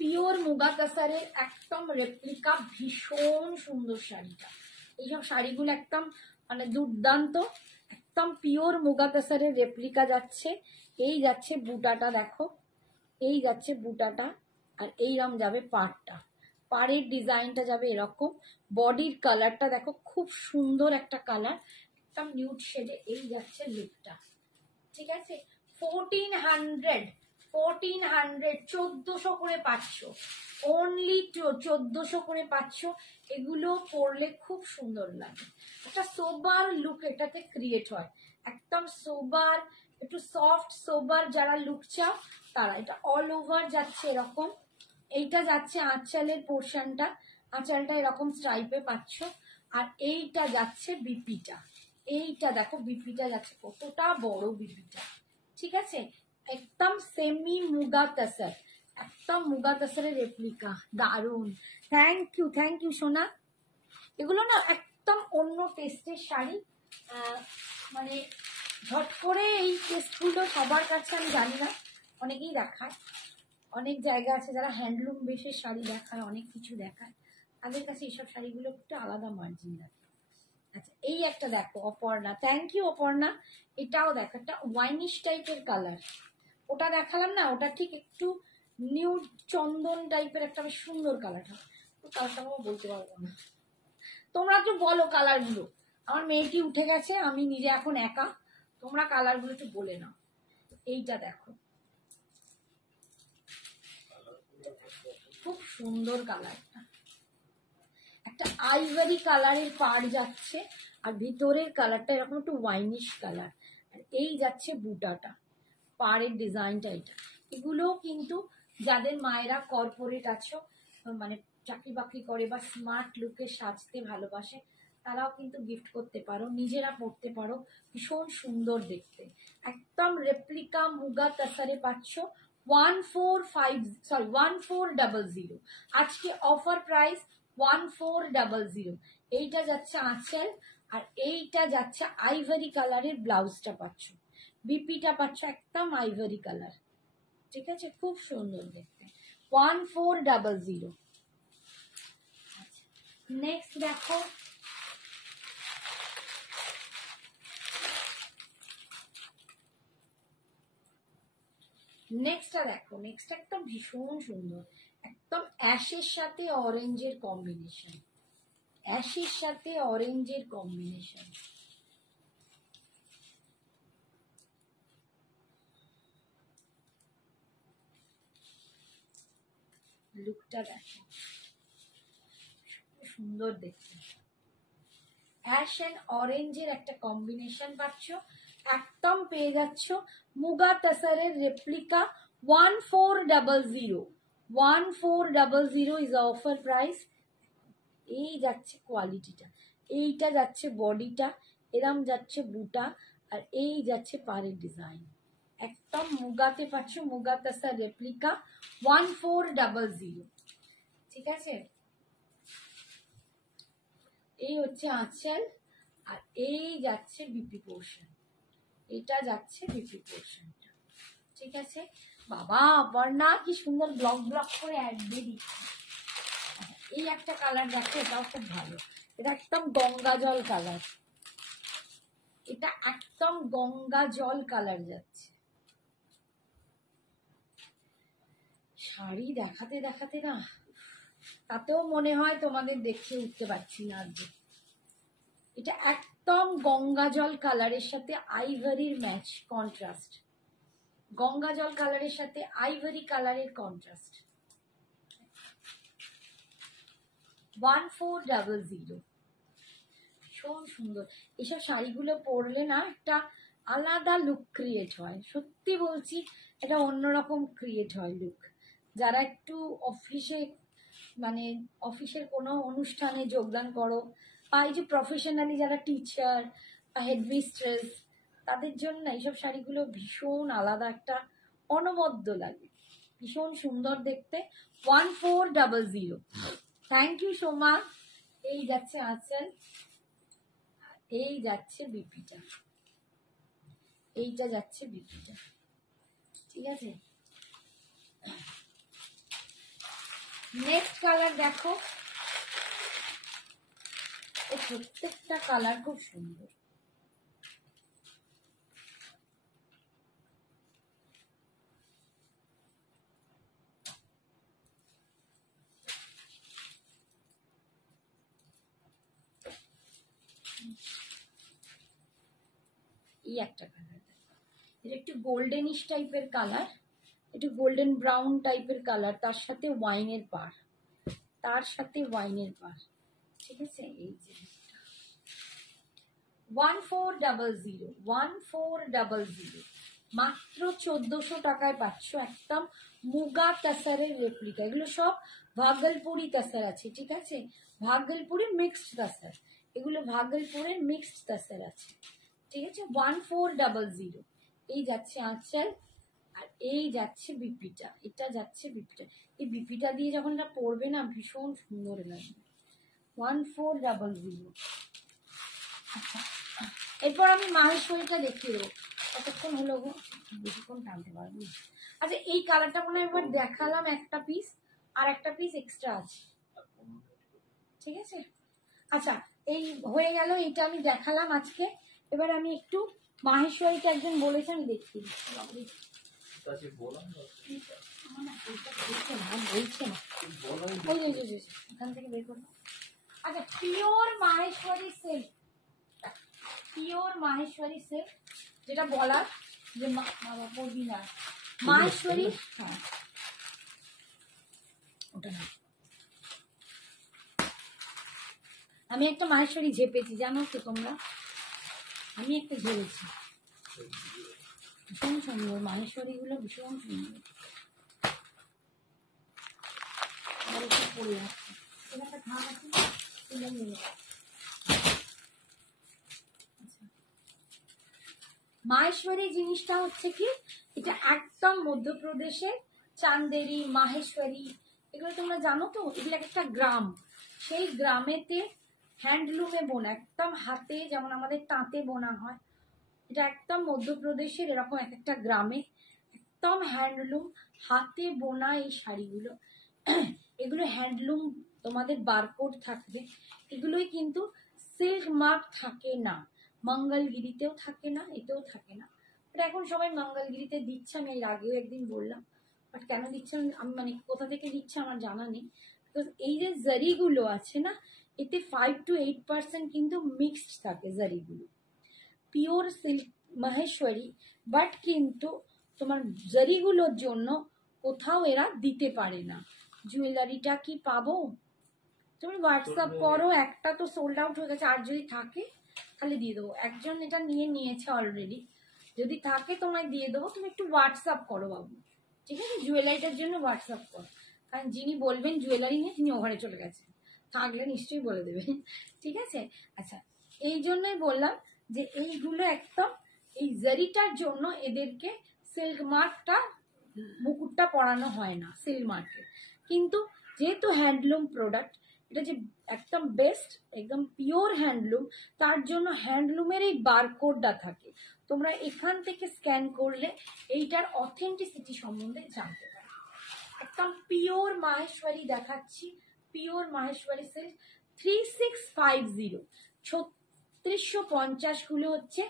পিওর মুগা তাসারের একদম রেপ্লিকা। ভীষণ সুন্দর শাড়িটা, এইসব শাড়িগুলো একদম মানে দুর্দান্ত, একদম পিওর মুগা তাসারের রেপ্লিকা যাচ্ছে। এই যাচ্ছে বুটাটা, দেখো এই যাচ্ছে বুটাটা, আর এইরকম যাবে পাড়টা। পাড়ের ডিজাইনটা যাবে এরকম। বডির কালারটা দেখো, খুব সুন্দর একটা কালার, একদম নিউড শেডে। এই যাচ্ছে লুকটা, ঠিক আছে। 1400 1400 করে পাচ্ছ, অনলি 1400 করে পাচ্ছ। এগুলো পরলে খুব সুন্দর লাগে, একটা সোবার লুক এটাতে ক্রিয়েট হয়, একদম সোবার, একটু সফট সোবার যারা লুক চাও তারা। এটা অল ওভার যাচ্ছে এরকম। এইটা যাচ্ছে আঁচলের পোর্শনটা, আঁচলটা এরকম স্ট্রাইপে পাচ্ছ। আর এইটা যাচ্ছে বিপিটা, এইটা দেখো বিপিটা যাচ্ছে, কতটা বড় বিপিটা, ঠিক আছে। একদম সেমি মুগা তাসার, একদম মুগা তাসারের রেপ্লিকা, দারুন। থ্যাংক ইউ সোনা। এগুলো না একদম অন্য টেস্টের শাড়ি, মানে ঝট করে এই টেস্টগুলো সবার কাছে আমি জানি না, অনেকেই দেখায়, অনেক জায়গা আছে যারা হ্যান্ডলুম বেসের শাড়ি দেখায়, অনেক কিছু দেখায়, তাদের কাছে এইসব শাড়িগুলো একটু আলাদা মার্জিন রাখে। আচ্ছা, এই একটা দেখো অপর্ণা, থ্যাংক ইউ অপর্ণা। এটাও দেখো, একটা ওয়াইনিশ টাইপের কালার, ওটা দেখালাম না, ওটা ঠিক একটু নিউ চন্দন টাইপের একটা বেশ সুন্দর কালারটা। কালারটা আমি বলতে পারবো না, তোমরা একটু বলো কালারগুলো। আমার মেয়েটি উঠে গেছে, আমি নিজে এখন একা, তোমরা কালারগুলো একটু বলে নাও। এইটা দেখো, খুব সুন্দর কালারটা, একটা আইভারি কালারের পাড় যাচ্ছে, আর ভিতরের কালারটা এরকম একটু ওয়াইনিশ কালার। আর এই যাচ্ছে বুটাটা, পাড়ের ডিজাইনটা এটা। এগুলো কিন্তু যাদের মায়েরা কর্পোরেট আছো, মানে চাকরি বাকরি করে বা স্মার্ট লুকে সাজতে ভালোবাসে, তারাও কিন্তু গিফট করতে পারো, নিজেরা পরতে পারো, ভীষণ সুন্দর দেখতে। একদম রেপ্লিকা মুগা তাসারে পাচ্ছ 1400। আজকে অফার প্রাইস 1400। এইটা যাচ্ছে আঁচল, আর এইটা যাচ্ছে আইভারি কালারের ব্লাউজটা পাচ্ছ, বিপিটা পাচ্ছ একদম আইভারি কালার, ঠিক আছে, খুব সুন্দর দেখতে। 1400। নেক্সট দেখো, নেক্সটটা দেখো, নেক্সট একদম ভীষণ সুন্দর, একদম অ্যাশের সাথে অরেঞ্জের কম্বিনেশন, অ্যাশের সাথে অরেঞ্জের কম্বিনেশন। লুকটা দেখো, সুন্দর দেখতে, অ্যাশ এন্ড অরেঞ্জের একটা কম্বিনেশন পাচ্ছ, একদম পেয়ে যাচ্ছ মুগা তাসারের রেপ্লিকা 1400। 1400 is offer price. এই যাচ্ছে কোয়ালিটিটা, এইটা যাচ্ছে বডিটা, এরম যাচ্ছে বুটা, আর এই যাচ্ছে পাড়ের ডিজাইন, একদম মুগাতে পাচ্ছ, মুগা তাসার রেপ্লিকা 1400, ঠিক আছে। এই হচ্ছে আঁচল, আর এই যাচ্ছে বিপি পোর্শন, এটা যাচ্ছে বিপি পোর্শনটা, ঠিক আছে। বাবা অপর্ণা কি সুন্দর ব্লক ব্লক করে অ্যাড দিয়ে দিচ্ছে। এই একটা কালার দেখো, এটাও খুব ভালো, এটা একদম গঙ্গা জল কালার, এটা একদম গঙ্গা জল কালার যাচ্ছে। শাড়ি দেখাতে দেখাতে না, তাতেও মনে হয় তোমাদের দেখিয়ে উঠতে পারছি না আজকে। এটা একদম গঙ্গা জল কালারের সাথে আইভারির ম্যাচ, কন্ট্রাস্ট, গঙ্গা জল কালারের সাথে আইভারি কালারের কন্ট্রাস্ট। 1400, ভীষণ সুন্দর। এসব শাড়িগুলো পরলে না একটা আলাদা লুক ক্রিয়েট হয়, সত্যি বলছি, এটা অন্যরকম ক্রিয়েট হয় লুক। যারা একটু অফিসে, মানে অফিসের কোনো অনুষ্ঠানে যোগদান করো, বা এই যে প্রফেশনালি যারা টিচার বা হেডমিস্ট্রেস, তাদের জন্য এইসব শাড়িগুলো ভীষণ আলাদা একটা অনবদ্য লাগে, ভীষণ সুন্দর দেখতে। 1400। Thank you Soma. এই যাচ্ছে আঁচল, এই যাচ্ছে বিপিটা, এইটা যাচ্ছে বিপিটা, ঠিক আছে। নেক্সট কালার দেখো, প্রত্যেকটা কালার খুব সুন্দর। এই একটা কালার, এটা একটু গোল্ডেনিশ টাইপের কালার, একটু গোল্ডেন ব্রাউন টাইপের কালার, তার সাথে ওয়াইনের পার, তার সাথে ওয়াইনের পার, ঠিক আছে। এই যে 1400, 1400, মাত্র 1400 টাকায় পাচ্ছ একদম মুগা তাসারের রেপ্লিকা। এগুলো সব ভাগলপুরি তাসার আছে, ঠিক আছে, ভাগলপুরি মিক্সড তাসার, এগুলো ভাগলপুরের মিক্সড তাসার আছে, ঠিক আছে। 1400, এই যাচ্ছে আঁচল, আর এই যাচ্ছে বিপিটা, এটা যাচ্ছে বিপিটা। এই বিপিটা দিয়ে যখন এটা পরবে না ভীষণ সুন্দর লাগবে। 1400। আচ্ছা, এরপর আমি মাহেশ্বরীটা দেখিয়ে দেবো। কতক্ষণ হলো গো, বেশিক্ষণ টানতে পারবো। আচ্ছা, এই কালারটা মনে হয় এবার দেখালাম একটা পিস, আর একটা পিস এক্সট্রা আছে, ঠিক আছে। আচ্ছা, এই হয়ে গেল, এটা আমি দেখালাম আজকে। এবার আমি একটু মাহেশ্বরীটা একজন বলেছে, আমি দেখিয়ে দিচ্ছি। এখান থেকে বের করবো। আচ্ছা, pure Maheshwari silk, pure Maheshwari silk, যেটা বলার যে মাহেশ্বরী, হ্যাঁ ওটা না, আমি একটা মাহেশ্বরী ঝেপেছি, জানো তো তোমরা, আমি একটা ঝেড়েছি, ভীষণ সুন্দর মাহেশ্বরী গুলো, ভীষণ সুন্দর। আর একটু পড়ে যাচ্ছে, একটা থাক আছে, তুলে নিয়ে। মাহেশ্বরী জিনিসটা হচ্ছে কি, এটা একদম মধ্যপ্রদেশের চান্দেরি, মাহেশ্বরী, এগুলো তোমরা জানো তো, এগুলো একটা গ্রাম, সেই গ্রামেতে হ্যান্ডলুমে বোনা, একদম হাতে, যেমন আমাদের তাঁতে বোনা হয়, এটা একদম মধ্যপ্রদেশের এরকম এক একটা গ্রামে একদম হ্যান্ডলুম, হাতে বোনা এই শাড়িগুলো। এগুলো হ্যান্ডলুম, তোমাদের বারকোড থাকবে, এগুলোই কিন্তু সিল্ক মার্ক থাকে না, মঙ্গলগিরিতেও থাকে না, এতেও থাকে না। বাট এখন সবাই মঙ্গলগিরিতে দিচ্ছে, আমি এর আগেও একদিন বললাম, বাট কেন দিচ্ছে আমি, মানে কোথা থেকে দিচ্ছে আমার জানা নেই। বিকজ এই যে জারিগুলো আছে না, এতে 5 to 8% কিন্তু মিক্সড থাকে জারিগুলো, পিওর সিল্ক মাহেশ্বরী, বাট কিন্তু তোমার জারিগুলোর জন্য কোথাও এরা দিতে পারে না। জুয়েলারিটা কি পাবো, তুমি হোয়াটসঅ্যাপ করো, একটা তো সোল্ড আউট হয়ে গেছে, আর যদি থাকে তাহলে দিয়ে দেবো, একজন এটা নিয়েছে অলরেডি, যদি থাকে তোমায় দিয়ে দেবো, তুমি একটু হোয়াটসঅ্যাপ করো বাবু, ঠিক আছে, জুয়েলারিটার জন্য হোয়াটসঅ্যাপ করো, কারণ যিনি বলবেন জুয়েলারি নিয়ে তিনি ওখানে চলে গেছেন, থাকলে নিশ্চয়ই বলে দেবে, ঠিক আছে। আচ্ছা, এই জন্যই বললাম যে এইগুলো একদম এই জারিটার জন্য এদেরকে সিল্ক মার্কটা, মুকুটটা পরানো হয় না সিল্ক মার্কে, কিন্তু যেহেতু হ্যান্ডলুম প্রোডাক্ট, এটা যে একদম বেস্ট, একদম পিওর হ্যান্ডলুম, তার জন্য হ্যান্ডলুমের এই বারকোডটা থাকে, তোমরা এখান থেকে স্ক্যান করলে এইটার অথেন্টিসিটি সম্বন্ধে জানতে পারো। একদম পিওর মাহেশ্বরী দেখাচ্ছি, পিওর মাহেশ্বরী সিল্ক 3650, 3650 গুলো হচ্ছে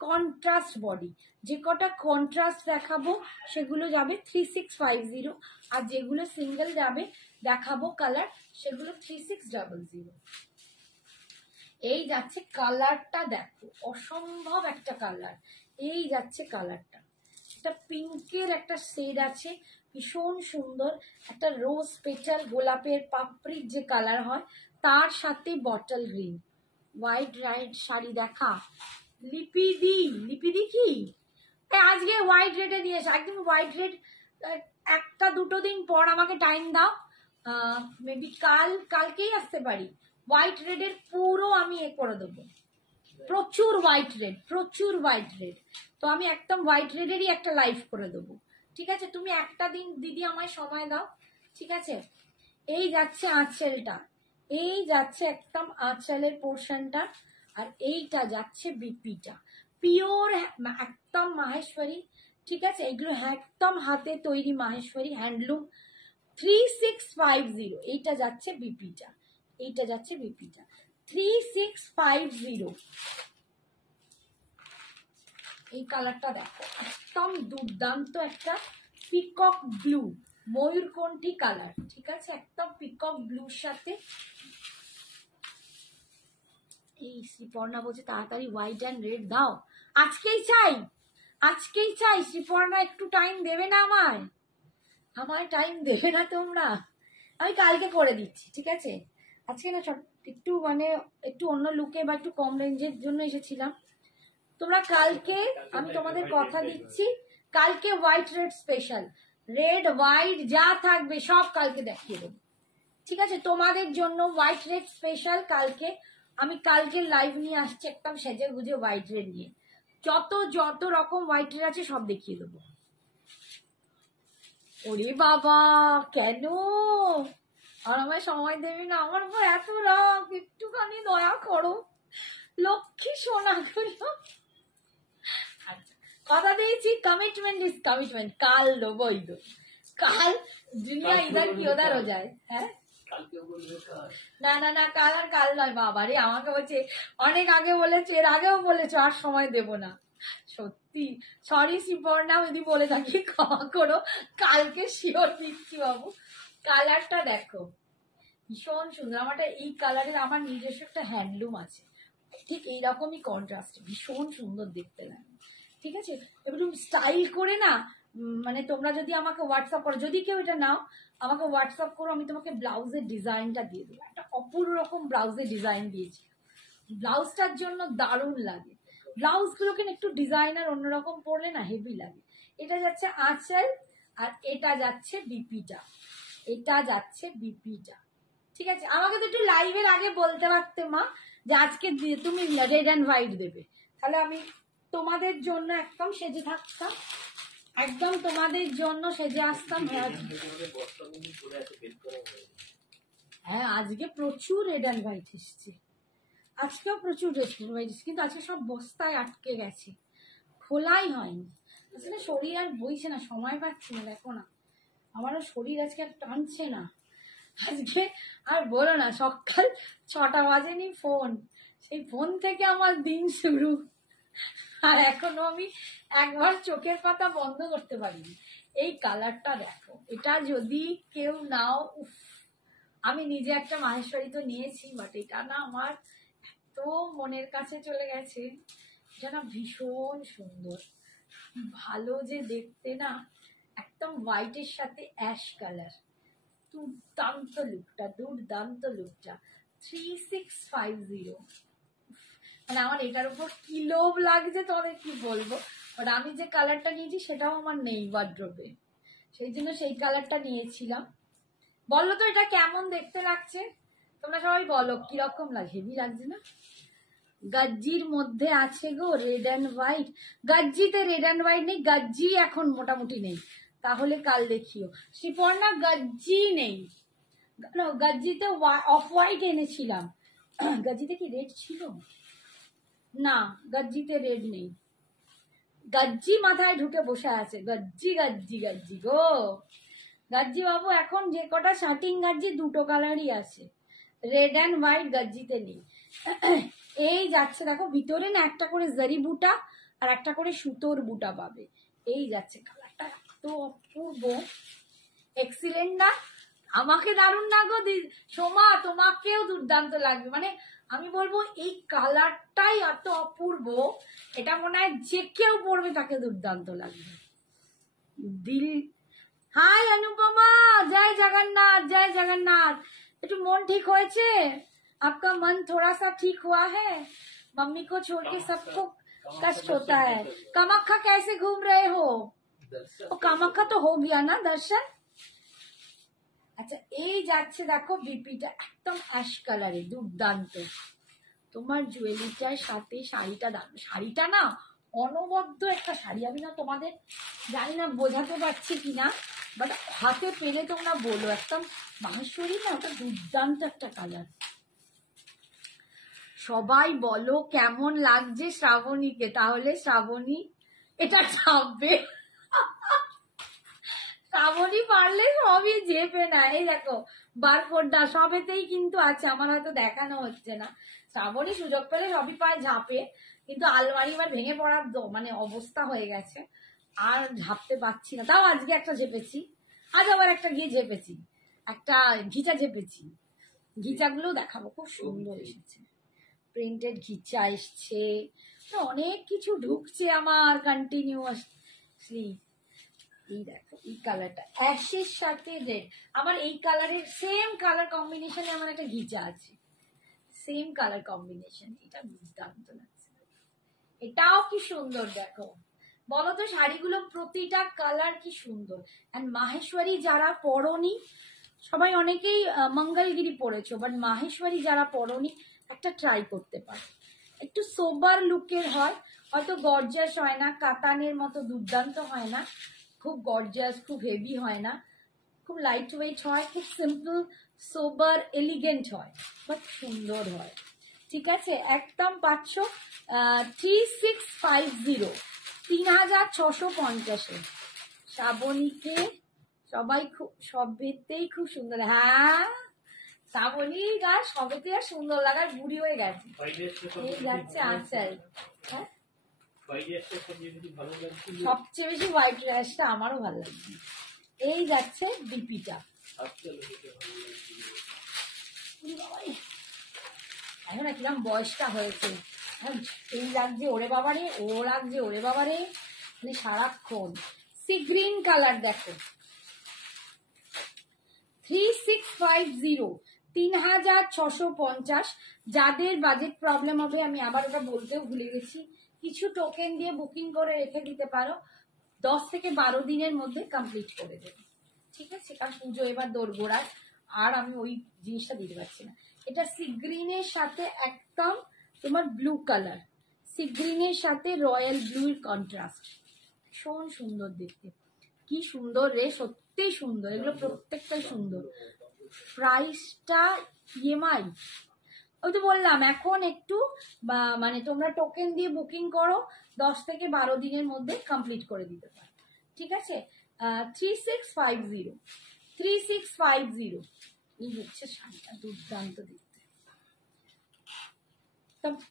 কন্ট্রাস্ট বডি, যে কটা কন্ট্রাস্ট দেখাবো সেগুলো যাবে 3650, আর যেগুলো সিঙ্গেল যাবে দেখাবো কালার, সেগুলো 3600। এই যাচ্ছে কালারটা, দেখো অসম্ভব একটা কালার, এই যাচ্ছে কালারটা, একটা পিঙ্কের একটা শেড আছে, ভীষণ সুন্দর, একটা রোজ পেটাল, গোলাপের পাপড়ির যে কালার হয়, তার সাথে bottle green, white ride sari দেখা, লিপিদি কি আজকে হোয়াইট রেডে দিয়েছে, একদম হোয়াইট রেড, একটা দুটো দিন পর আমাকে টাইম দাও, মেবি কালকেই আসতে পারি, হোয়াইট রেডের পুরো আমি করে দেবো, প্রচুর হোয়াইট রেড, তো আমি একদম হোয়াইট রেডেরই একটা লাইভ করে দেবো, ঠিক আছে। তুমি একটা দিন দিদি আমায় সময় দাও, ঠিক আছে। এই যাচ্ছে আঁচলটা, এই যাচ্ছে একদম আঁচলের পোর্শনটা, আর এইটা যাচ্ছে বিপিটা, পিওর একদম মাহেশ্বরী, ঠিক আছে? এগুলো একদম হাতে তৈরি মাহেশ্বরী হ্যান্ডলুম, 3650। এইটা যাচ্ছে বিপিটা, এইটা যাচ্ছে বিপিটা 3650। এই কালারটা দেখো, একদম দুর্দান্ত একটা পিকক ব্লু, ময়ূরকণ্ঠী কালার, ঠিক আছে? একদম পিকক ব্লুর সাথে। এই শ্রীপর্ণা বলছে তাড়াতাড়ি হোয়াইট অ্যান্ড রেড দাও, আজকেই চাই, আজকেই চাই। শ্রীপর্ণা একটু টাইম দেবে না আমায়? আমায় টাইম দেবে না তোমরা? আমি কালকে করে দিচ্ছি, ঠিক আছে? আজকে না একটু মানে একটু অন্য লুকে বা একটু কম রেঞ্জের জন্য এসেছিলাম। তোমরা কালকে, আমি তোমাদের কথা দিচ্ছি, কালকে white red special, red white যা থাকবে সব কালকে দেখিয়ে দেবো, ঠিক আছে? তোমাদের জন্য হোয়াইট রেড স্পেশাল কালকে। আমি কালকে লাইভ নিয়ে আসছি একদম সেজে গুজে হোয়াইট রেড নিয়ে, যত যত রকম হোয়াইট রেড আছে সব দেখিয়ে দেবো। ওরে বাবা, কেন আর আমায় সময় দেবে না? আমার উপর এত রাগ, একটুখানি দয়া করো লক্ষ্মী সোনা গুলো। কথা দিয়েছি, কমিটমেন্ট ইজ কমিটমেন্ট। কাল দেবই দেবো, কাল দুনিয়া ইধার কি ওধার হয়ে যায়। হ্যাঁ, না না না, কাল আর কাল নয় বাবা রে, আমাকে বলছে অনেক আগে বলেছে, এর আগেও বলেছো আর সময় দেব না। সত্যি সরি শ্রীপর্ণা যদি বলে থাকি ক্ষমা করো, কালকে শিওর দিচ্ছি বাবু। কালারটা দেখো ভীষণ সুন্দর, আমারটা এই কালারের আমার নিজস্ব একটা হ্যান্ডলুম আছে, ঠিক এইরকমই কন্ট্রাস্ট, ভীষণ সুন্দর দেখতে লাগে, ঠিক আছে? একটু স্টাইল করে না, মানে তোমরা যদি আমাকে হোয়াটসঅ্যাপ করো, যদি কেউ এটা নাও আমাকে হোয়াটসঅ্যাপ করো, আমি তোমাকে ব্লাউজের ডিজাইনটা দিয়ে দেবো। একটা অপূর্ব রকম ব্লাউজের ডিজাইন দিয়েছি, ব্লাউজটার জন্য দারুণ লাগে। ব্লাউজগুলোকে একটু ডিজাইনার অন্যরকম পরলে না হেভি লাগে। এটা যাচ্ছে আঁচল, আর এটা যাচ্ছে বিপিটা, এটা যাচ্ছে বিপিটা, ঠিক আছে? আমাকে তো একটু লাইভের আগে বলতে পারতে মা যে আজকে তুমি রেড অ্যান্ড হোয়াইট দেবে, তাহলে আমি তোমাদের জন্য একদম সেজে থাকতাম, একদম তোমাদের জন্য সেজে আসতাম। হ্যাঁ, আজকে প্রচুর রেড অ্যান্ড হোয়াইট এসছে, আজকেও প্রচুর রেড অ্যান্ড হোয়াইট এসছে, কিন্তু আজকে সব বস্তায় আটকে গেছে, খোলাই হয়নি। আসলে শরীর আর বইছে না, সময় পাচ্ছি না, দেখো না আমারও শরীর আজকে আর টানছে না। আজকে আর বলো না, সকাল 6টা বাজেনি ফোন, সেই ফোন থেকে আমার দিন শুরু, আর এখনো আমি একবার চোখের পাতা বন্ধ করতে পারিনি। এই কালারটা দেখো, এটা যদি কেউ নাও, উফ, আমি নিজে একটা মাহেশ্বরী তো নিয়েছি, বাট এটা না আমার এত মনের কাছে চলে গেছে, এটা না ভীষণ সুন্দর, ভালো যে দেখতে না, একদম হোয়াইটের সাথে অ্যাশ কালার, দুর্দান্ত লুকটা, দুর্দান্ত লুকটা 3650। মানে আমার এটার উপর কি লোভ লাগছে তোমাদের কি বলবো, বাট আমি যে কালারটা নিয়েছি সেটাও আমার নেই ওয়ার্ড্রোবে, সেই জন্য সেই কালারটা নিয়েছিলাম। বলো তো এটা কেমন দেখতে লাগছে, তোমরা সবাই বলো কিরকম লাগে, হেভি লাগছে না? গাজ্জির মধ্যে আছে গো রেড অ্যান্ড হোয়াইট, গাজ্জিতে রেড অ্যান্ড হোয়াইট নেই, গাজ্জি এখন মোটামুটি নেই, তাহলে কাল দেখিও। শ্রীপর্ণা গাজ্জি নেই, গাজ্জিতে অফ হোয়াইট এনেছিলাম, গাজ্জিতে কি রেড ছিল? না, গাজ্জিতে রেড নেই, গাজ্জি মাথায় ঢুকে বসে আছে, গাজ্জি গাজ্জি গাজ্জি গো, গাজ্জি বাবু এখন যে কটা শার্টিং গাজ্জি দুটো কালারই আছে, রেড অ্যান্ড হোয়াইট গাজ্জিতে নেই। এই যাচ্ছে দেখো, ভিতরে না একটা করে জারি বুটা আর একটা করে সুতোর বুটা পাবে, এই যাচ্ছে, কালারটা এত অপূর্ব, এক্সিলেন্ট না? আমাকে দারুণ না গো সোমা, তোমাকেও দুর্দান্ত লাগবে, মানে আমি বলবো এই কালারটাই এত অপূর্ব, এটা মনে হয় যে কেউ পড়বে তাকে দুর্দান্ত লাগবে। দিল, হাই অনুপমা, জয় জগন্নাথ, জয় জগন্নাথ। একটু মন ঠিক হয়েছে? आपका मन थोड़ा सा ठीक हुआ है? मम्मी को छोड़ के सबको कष्ट होता है। कामाख्या कैसे घूम रहे हो? ओ कामाख्या तो हो गया ना दर्शन। আচ্ছা, এই যাচ্ছে দেখো বিপিটা একদম অ্যাশ কালারে, দুর্দান্ত। তোমার জুয়েলারিটার সাথে শাড়িটা দারুণ, শাড়িটা না অনবদ্য একটা শাড়ি, আমি না তোমাদের জানি না বোঝাতে পারছি কিনা, বাট হাতে পেলে তোমরা বলো, একদম মাহেশ্বরী না, ওটা দুর্দান্ত একটা কালার, সবাই বলো কেমন লাগছে শ্রাবণীকে, তাহলে শ্রাবণী এটা ছাপবে। শ্রাবণী পারলে সবই জেপে না। এই দেখো বারকোডটা সবেতেই কিন্তু আছে, আমার হয়তো দেখানো হচ্ছে না। শ্রাবণী সুযোগ পেলে সবই পায় ঝাঁপে, কিন্তু আলমারি এবার ভেঙে পড়ার মানে অবস্থা হয়ে গেছে, আর ঝাপতে পারছি না। তাও আজকে একটা ঝেপেছি, আজ আবার একটা গিয়ে ঝেপেছি, একটা ঘিচা ঝেপেছি। ঘিচাগুলো দেখাবো, খুব সুন্দর এসেছে, প্রিন্টেড ঘিচা এসছে, অনেক কিছু ঢুকছে আমার কন্টিনিউয়াসলি। এই দেখো এই কালারটা অ্যাশের সাথে রেড, আমার এই কালারের সেম কালার কম্বিনেশনে আমার একটা ঘিচা আছে, সেম কালার কম্বিনেশন, এটা দুর্দান্ত লাগছে। এটাও কি সুন্দর দেখো, বলো তো শাড়িগুলো প্রতিটা কালার কি সুন্দর। এন্ড মাহেশ্বরী যারা পরনি, সবাই অনেকেই মঙ্গলগিরি পরেছো, বাট মাহেশ্বরী যারা পরনি একটা ট্রাই করতে পারো। একটু সোবার লুকের হয়, হয়তো গর্জাস হয় না, কাতানের মতো দুর্দান্ত হয় না, খুব গর্জাস খুব হেভি হয় না, খুব লাইট ওয়েট হয়, খুব সিম্পল সোবার এলিগেন্ট হয়, বাট সুন্দর হয়। ঠিক আছে, একদম পাচ্ছ 3650, 3650। শ্রাবণীকে সবাই খুব সবেতেই খুব সুন্দর। হ্যাঁ শ্রাবণী গা সবেতে আর সুন্দর লাগার বুড়ি হয়ে গেছে। এই যাচ্ছে আচার, হ্যাঁ সবচেয়ে বেশি হোয়াইট রাইসটা আমারও ভালো লাগছে। এই যাচ্ছে বিপিটা, এখন কিরম বয়সটা হয়েছে, এই লাগছে ওরে বাবারে, ও লাগছে ওরে বাবারে, মানে সারাক্ষণ। সি গ্রিন কালার দেখো, 3650, 3650। যাদের বাজেট প্রবলেম হবে, আমি আবার ওটা বলতেও ভুলে গেছি, কিছু টোকেন দিয়ে বুকিং করে রেখে দিতে পারো, 10 থেকে 12 দিনের মধ্যে কমপ্লিট করে দেবে। ঠিক আছে, কারণ পুজো এবার দোরগোড়ায়, আর আমি ওই জিনিসটা দিতে পারছি না। এটা সি গ্রিনের সাথে একদম তোমার ব্লু কালার, সি গ্রিনের সাথে রয়্যাল ব্লুর কন্ট্রাস্ট, ভীষণ সুন্দর দেখতে। কি সুন্দর রে, সত্যিই সুন্দর, এগুলো প্রত্যেকটাই সুন্দর। প্রাইসটা ইএমআই, ওই তো বললাম এখন একটু মানে তোমরা টোকেন দিয়ে বুকিং করো, 10 থেকে 12 দিনের মধ্যে কমপ্লিট করে দিতে পারো। ঠিক আছে, 3650, 3650। এই হচ্ছে শাড়িটা, দুর্দান্ত দেখতে,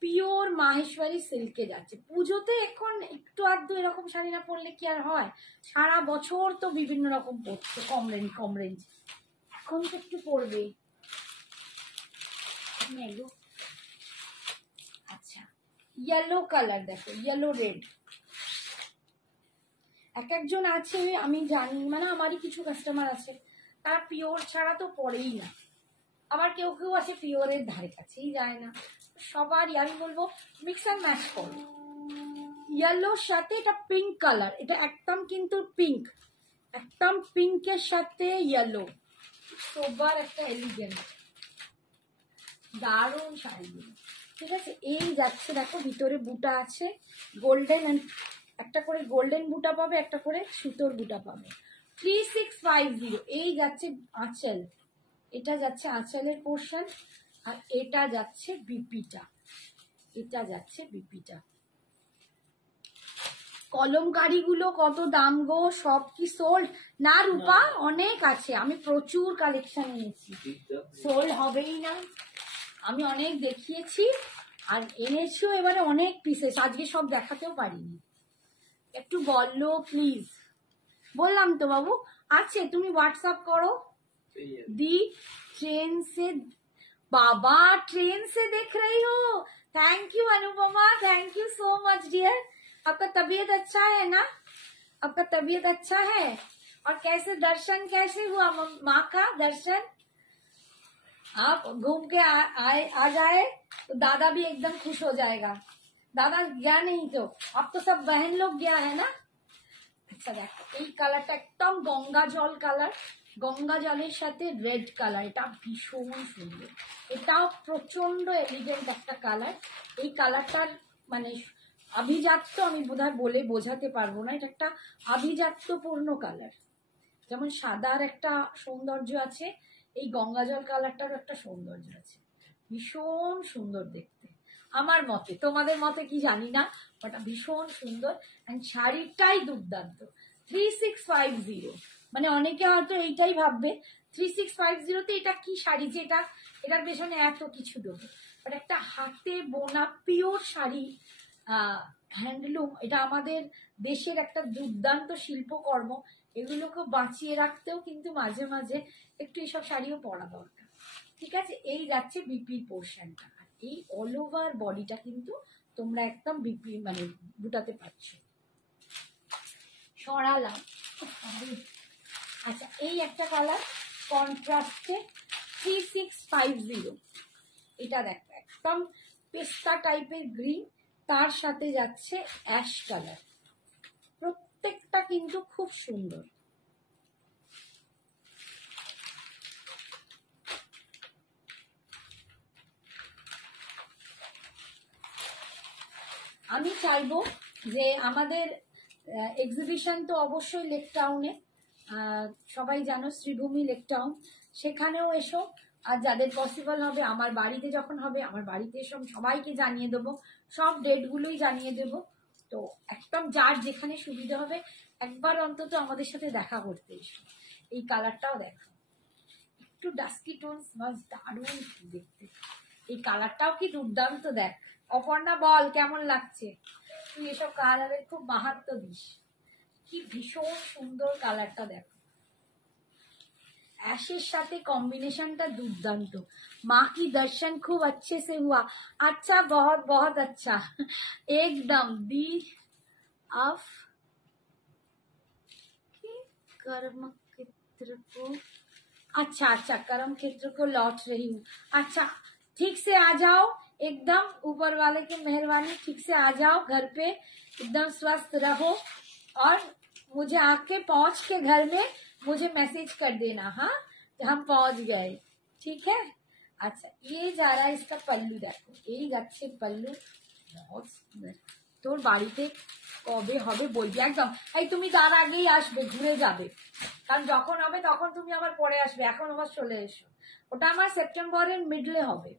পিওর মাহেশ্বরী সিল্কে যাচ্ছে। পুজোতে এখন একটু আধটু এরকম শাড়ি না পরলে কি আর হয়, সারা বছর তো বিভিন্ন রকম পরছে, কম রেঞ্জ, এখন তো একটু পরবে। আচ্ছা ইয়েলো কালার দেখো, ইয়েলো রেড, এক একজন আছে আমি জানি, মানে আমারই কিছু কাস্টমার আছে তারা পিওর ছাড়া তো পরেই না, আবার কেউ কেউ আছে পিওরের ধারে কাছেই যায় না। সবারই আমি বলবো মিক্স অ্যান্ড ম্যাচ করো। ইয়েলোর সাথে এটা পিঙ্ক কালার, এটা একদম কিন্তু পিঙ্ক, একদম পিঙ্কের সাথে ইয়েলো, সোবার একটা এলিগেন্ট, দারুণ শাড়িগুলো। ঠিক আছে, এই যাচ্ছে দেখো ভিতরে বুটা আছে গোল্ডেন, একটা করে গোল্ডেন বুটা পাবে, একটা করে সুতোর বুটা পাবে। 3650। এই যাচ্ছে আঁচল, এটা যাচ্ছে আঁচলের পোর্শন, আর এটা যাচ্ছে বিপিটা, এটা যাচ্ছে বিপিটা। কলমকারিগুলো কত দাম গো, সব কি সোল্ড না রূপা? অনেক আছে, আমি প্রচুর কালেকশন এনেছি, সোল্ড হবেই না, আমি অনেক দেখিয়েছি আর এনেছিও, এবারে অনেক পিসেস, আজকে সব দেখাতেও পারিনি। একটু বললো প্লিজ, বললাম তো বাবু আছে, তুমি হোয়াটসঅ্যাপ করো। दी ट्रेन से, बाबा ट्रेन से देख रही हो, thank you Anupama, thank you so much dear. आपका तबीयत अच्छा है ना, आपका तबीयत अच्छा है, और कैसे दर्शन कैसे हुआ माँ का दर्शन? आप घूम के आ जाए तो दादा भी एकदम खुश हो जाएगा। दादा गया नहीं तो अब तो सब बहन लोग गया है ना। আচ্ছা দেখো এই কালারটা একদম গঙ্গা জল কালার, গঙ্গা জলের সাথে রেড কালার, এটা ভীষণ সুন্দর, এটাও প্রচন্ড এলিগেন্ট একটা কালার। এই কালারটার মানে আভিজাত্য আমি বোধহয় বলে বোঝাতে পারবো না, এটা একটা আভিজাত্যপূর্ণ কালার, যেমন সাদার একটা সৌন্দর্য আছে, এই গঙ্গা জল কালারটারও একটা সৌন্দর্য আছে, ভীষণ সুন্দর দেখতে। আমার মতে, তোমাদের মতে কি জানি না, বাট ভীষণ সুন্দর। অ্যান্ড শাড়িটাই দুর্দান্ত। 3650, মানে অনেকে হয়তো এইটাই ভাববে 3650তে এটা কি শাড়ি, যে এটার পেছনে এত কিছু দেবো, বাট একটা হাতে বোনা পিওর শাড়ি, হ্যান্ডলুম, এটা আমাদের দেশের একটা দুর্দান্ত শিল্পকর্ম। এগুলোকে বাঁচিয়ে রাখতেও কিন্তু মাঝে মাঝে একটু এইসব শাড়িও পরা দরকার। ঠিক আছে, এই যাচ্ছে বিপির পোর্শনটা। আর এই অল ওভার বডিটা কিন্তু তোমরা একদম বিপি মানে বুটাতে পারছো। সরালাম। আচ্ছা, এই একটা কালার কন্ট্রাস্টে 3650, এটা দেখো একদম পেস্তা টাইপের গ্রিন, তার সাথে যাচ্ছে অ্যাশ কালার। প্রত্যেকটা কিন্তু খুব সুন্দর। আমি চাইবো যে আমাদের এক্সিবিশন তো অবশ্যই লেক টাউনে, সবাই জানো শ্রীভূমি লেক টাউন, সেখানেও এসো। আর যাদের পসিবল হবে আমার বাড়িতে যখন হবে, আমার বাড়িতে এসো, সবাইকে জানিয়ে দেবো, সব ডেটগুলোই জানিয়ে দেবো। তো একদম যার যেখানে সুবিধা হবে একবার অন্তত আমাদের সাথে দেখা করতে এসো। এই কালারটাও দেখো, একটু ডাস্কি টোনস, বাস দারুণ দেখতে। এই কালারটাও কি দুর্দান্ত, দেখ অপর্ণা বল কেমন লাগছে? তুই এসব কালারের খুব মাহাত্ম দিস। কি ভীষণ সুন্দর কালারটা দেখো, অ্যাশের সাথে কম্বিনেশনটা দুর্দান্ত। মা কি দর্শন খুব अच्छे से हुआ। अच्छा, बहुत बहुत अच्छा, एकदम दी ऑफ कर्म क्षेत्र को। अच्छा अच्छा, कर्म क्षेत्र को लौट रही हूँ। अच्छा, ठीक से आ जाओ, एकदम ऊपर वाले की मेहरबानी, ठीक से आ जाओ घर पे, एकदम स्वस्थ रहो, और मुझे आके पहुंच के घर में मुझे मैसेज कर देना, हाँ हम पहुंच गए, ठीक है। अच्छा, ये जा रहा है इसका पल्लू, देखो यही যাচ্ছে पल्लू, बहुत सुंदर। তোর বাড়িতে কবে হবে বলবি একদম। এই তুমি তার আগেই আসবে, ঘুরে যাবে, কারণ যখন হবে তখন তুমি আবার পরে আসবে, এখন আবার চলে এসো। ওটা আমার সেপ্টেম্বরের মিডলে হবে।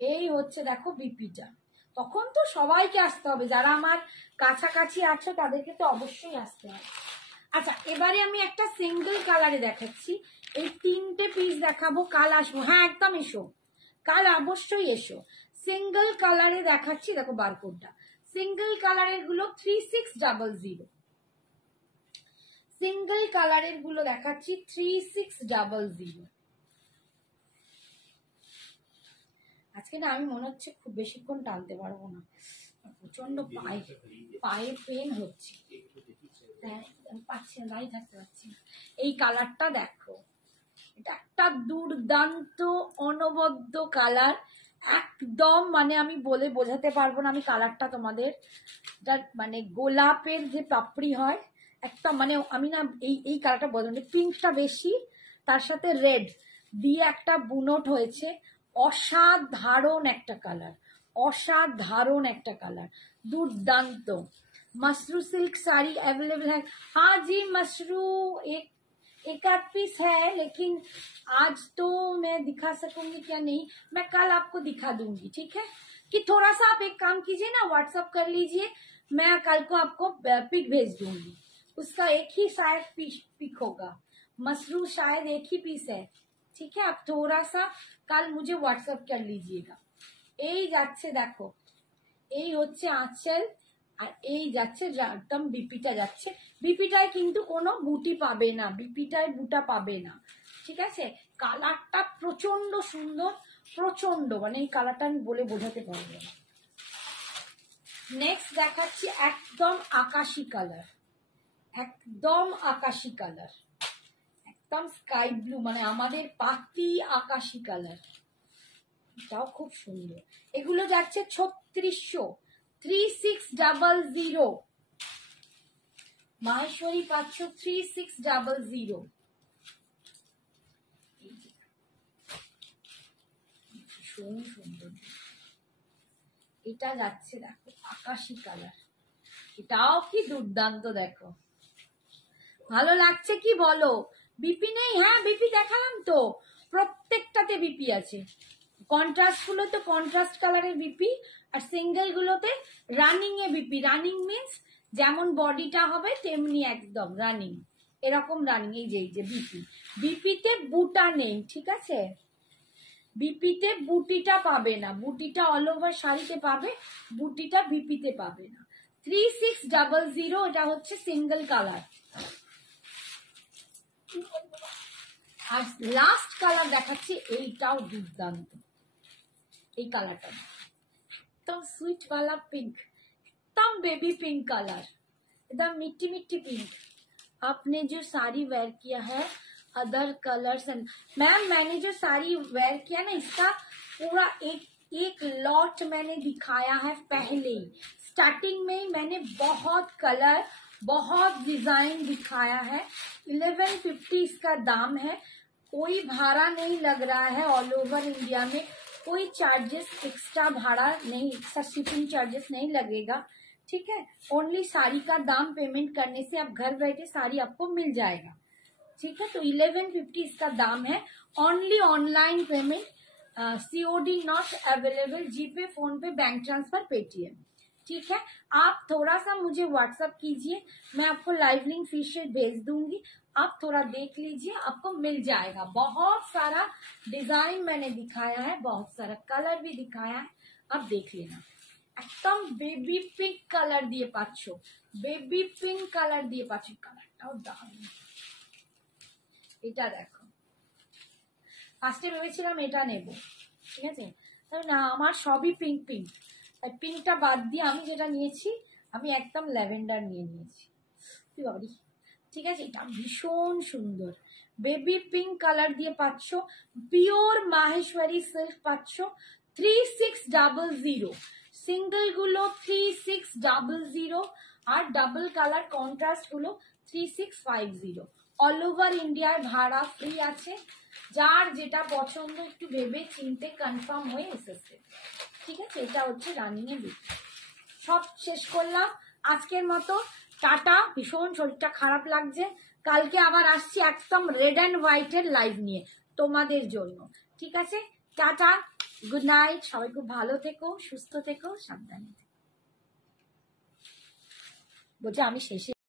এই হচ্ছে দেখো বিপিটা, তখন তো সবাইকে আসতে হবে, যারা আমার কাছাকাছি আছে তাদেরকে তো অবশ্যই আসতে হবে। আচ্ছা, এবারে আমি একটা সিঙ্গেল কালারে দেখাচ্ছি, এই 3টে পিস দেখাবো, কাল আসবো, হ্যাঁ একদম এসো, কাল অবশ্যই এসো। সিঙ্গেল কালারে দেখাচ্ছি, দেখো বারকোডটা, সিঙ্গেল কালারের গুলো 3600, সিঙ্গেল কালারের গুলো দেখাচ্ছি 3600। আজকে না আমি মনে হচ্ছে খুব বেশিক্ষণ টানতে পারবো না, প্রচন্ড পায়ে পেন হচ্ছে, পাচ্ছি না, দাঁড়িয়ে থাকতে পারছি না। এই কালারটা দেখো, এটা একটা দুর্দান্ত অনবদ্য কালার, একদম মানে আমি বলে বোঝাতে পারবো না আমি কালারটা তোমাদের। মানে গোলাপের যে পাপড়ি হয় একটা, মানে আমি না এই কালারটা বললাম, পিঙ্কটা বেশি, তার সাথে রেড দিয়ে একটা বুনট হয়েছে, অসাধারণ একটা কালার, অসাধারণ একটা কালার, দুর্দান্ত। मसरू सिल्क साड़ी अवेलेबल है? हाँ जी, मसरू एक आध पीस है, लेकिन आज तो मैं दिखा सकूंगी क्या नहीं, मैं कल आपको दिखा दूंगी, ठीक है। कि थोड़ा सा आप एक काम कीजिए ना, व्हाट्सअप कर लीजिए, मैं कल को आपको पिक भेज दूंगी, उसका एक ही शायद पिक होगा, मसरू शायद एक ही पीस है, ठीक है। आप थोड़ा सा कल मुझे व्हाट्सअप कर लीजिएगा। এই যাচ্ছে দেখো, এই হচ্ছে আঁচল, আর এই যাচ্ছে একদম বিপিটা যাচ্ছে, বিপিটায় কিন্তু কোনো বুটি পাবে না, বিপিটায় বুটা পাবে না, ঠিক আছে। কালারটা প্রচন্ড সুন্দর, প্রচন্ড, মানে এই কালারটা আমি বলে বোঝাতে পারবো না। নেক্সট দেখাচ্ছি একদম আকাশি কালার, একদম আকাশি কালার, একদম স্কাই ব্লু, মানে আমাদের পাতি আকাশি কালার, এটাও খুব সুন্দর। এগুলো যাচ্ছে 3600, 3600, মাহেশ্বরী পাচ্ছ 3600। ভীষণ সুন্দর, এটা যাচ্ছে দেখো আকাশি কালার, এটাও কি দুর্দান্ত, দেখো ভালো লাগছে কি বলো? বিপি নেই? হ্যাঁ বিপি দেখালাম তো, প্রত্যেকটাতে বিপি আছে, কন্ট্রাস্ট গুলোতে কন্ট্রাস্ট কালারের বিপি, আর সিঙ্গেল গুলোতে রানিং এ বিপি। রানিং মিন্স যেমন বডিটা হবে তেমনি একদম রানিং, এরকম রানিং। এই যে বিপি, বিপিতে বুটা নেই, ঠিক আছে? বিপিতে বুটিটা পাবে না, বুটিটা অল ওভার শাড়িতে পাবে, বুটিটা বিপিতে পাবে না। 3600, এটা হচ্ছে সিঙ্গেল কালার। আর লাস্ট কালার দেখাচ্ছি, এইটাও দুর্দান্ত। এই কালারটা एकदम स्वीट वाला पिंक, एकदम बेबी पिंक कलर, एकदम मिट्टी मिट्टी पिंक। आपने जो साड़ी वेयर किया है अदर कलर्स एंड मैम, मैंने जो साड़ी वेयर किया ना इसका पूरा एक लॉट मैंने दिखाया है पहले ही। स्टार्टिंग में ही मैंने बहुत कलर बहुत डिजाइन दिखाया है। 1150 इसका दाम है, कोई भाड़ा नहीं लग रहा है। ऑल ओवर इंडिया में कोई चार्जेस एक्स्ट्रा भाड़ा नहीं, एक्स्ट्रा शिपिंग चार्जेस नहीं लगेगा, ठीक है? ओनली साड़ी का दाम पेमेंट करने से आप घर बैठे साड़ी आपको मिल जाएगा, ठीक है? तो 1150 इसका दाम है। Only online payment, COD not available, GPay, phone पे, बैंक ट्रांसफर, पेटीएम, ठीक है? आप थोड़ा सा मुझे व्हाट्सएप कीजिए, मैं आपको लाइव लिंक फिश भेज दूंगी, आप थोड़ा देख लीजिए, आपको मिल जाएगा। बहुत सारा डिजाइन मैंने दिखाया है, बहुत सारा कलर भी दिखाया है, आप देख लेना। एकदम बेबी पिंक कलर दिए पाচ্ছো, বেবি পিঙ্ক কালার দিয়ে পাচ্ছি, কালারটাও দারুণ। এটা দেখো, ফার্স্টে ভেবেছিলাম এটা নেব, ঠিক আছে? না, আমার সবই পিঙ্ক পিঙ্ক, তাই পিঙ্কটা বাদ দিয়ে আমি যেটা নিয়েছি, আমি একদম ল্যাভেন্ডার নিয়ে নিয়েছি। বাবারি, ঠিক আছে? এটা ভীষণ সুন্দর, বেবি পিঙ্ক কালার দিয়ে পাচ্ছ, পিওর মাহেশ্বরী সিল্ক পাচ্ছ। 3600, সিঙ্গেল গুলো 3600 আর ডাবল কালার কন্ট্রাস্ট গুলো 3650। অল ওভার ইন্ডিয়ায় ভাড়া ফ্রি আছে, যার যেটা পছন্দ একটু ভেবে চিনতে কনফার্ম হয়ে এসেছে, ঠিক আছে? এটা হচ্ছে রানিং এর বিক্রি। সব শেষ করলাম আজকের মতো, টাটা। ভীষণ শরীরটা খারাপ লাগছে, কালকে আবার আসছি একদম রেড অ্যান্ড হোয়াইটের লাইভ নিয়ে তোমাদের জন্য, ঠিক আছে? টাটা, গুড নাইট, সবাই খুব ভালো থেকো, সুস্থ থেকো, সাবধানে থেকো। বলছে আমি শেষে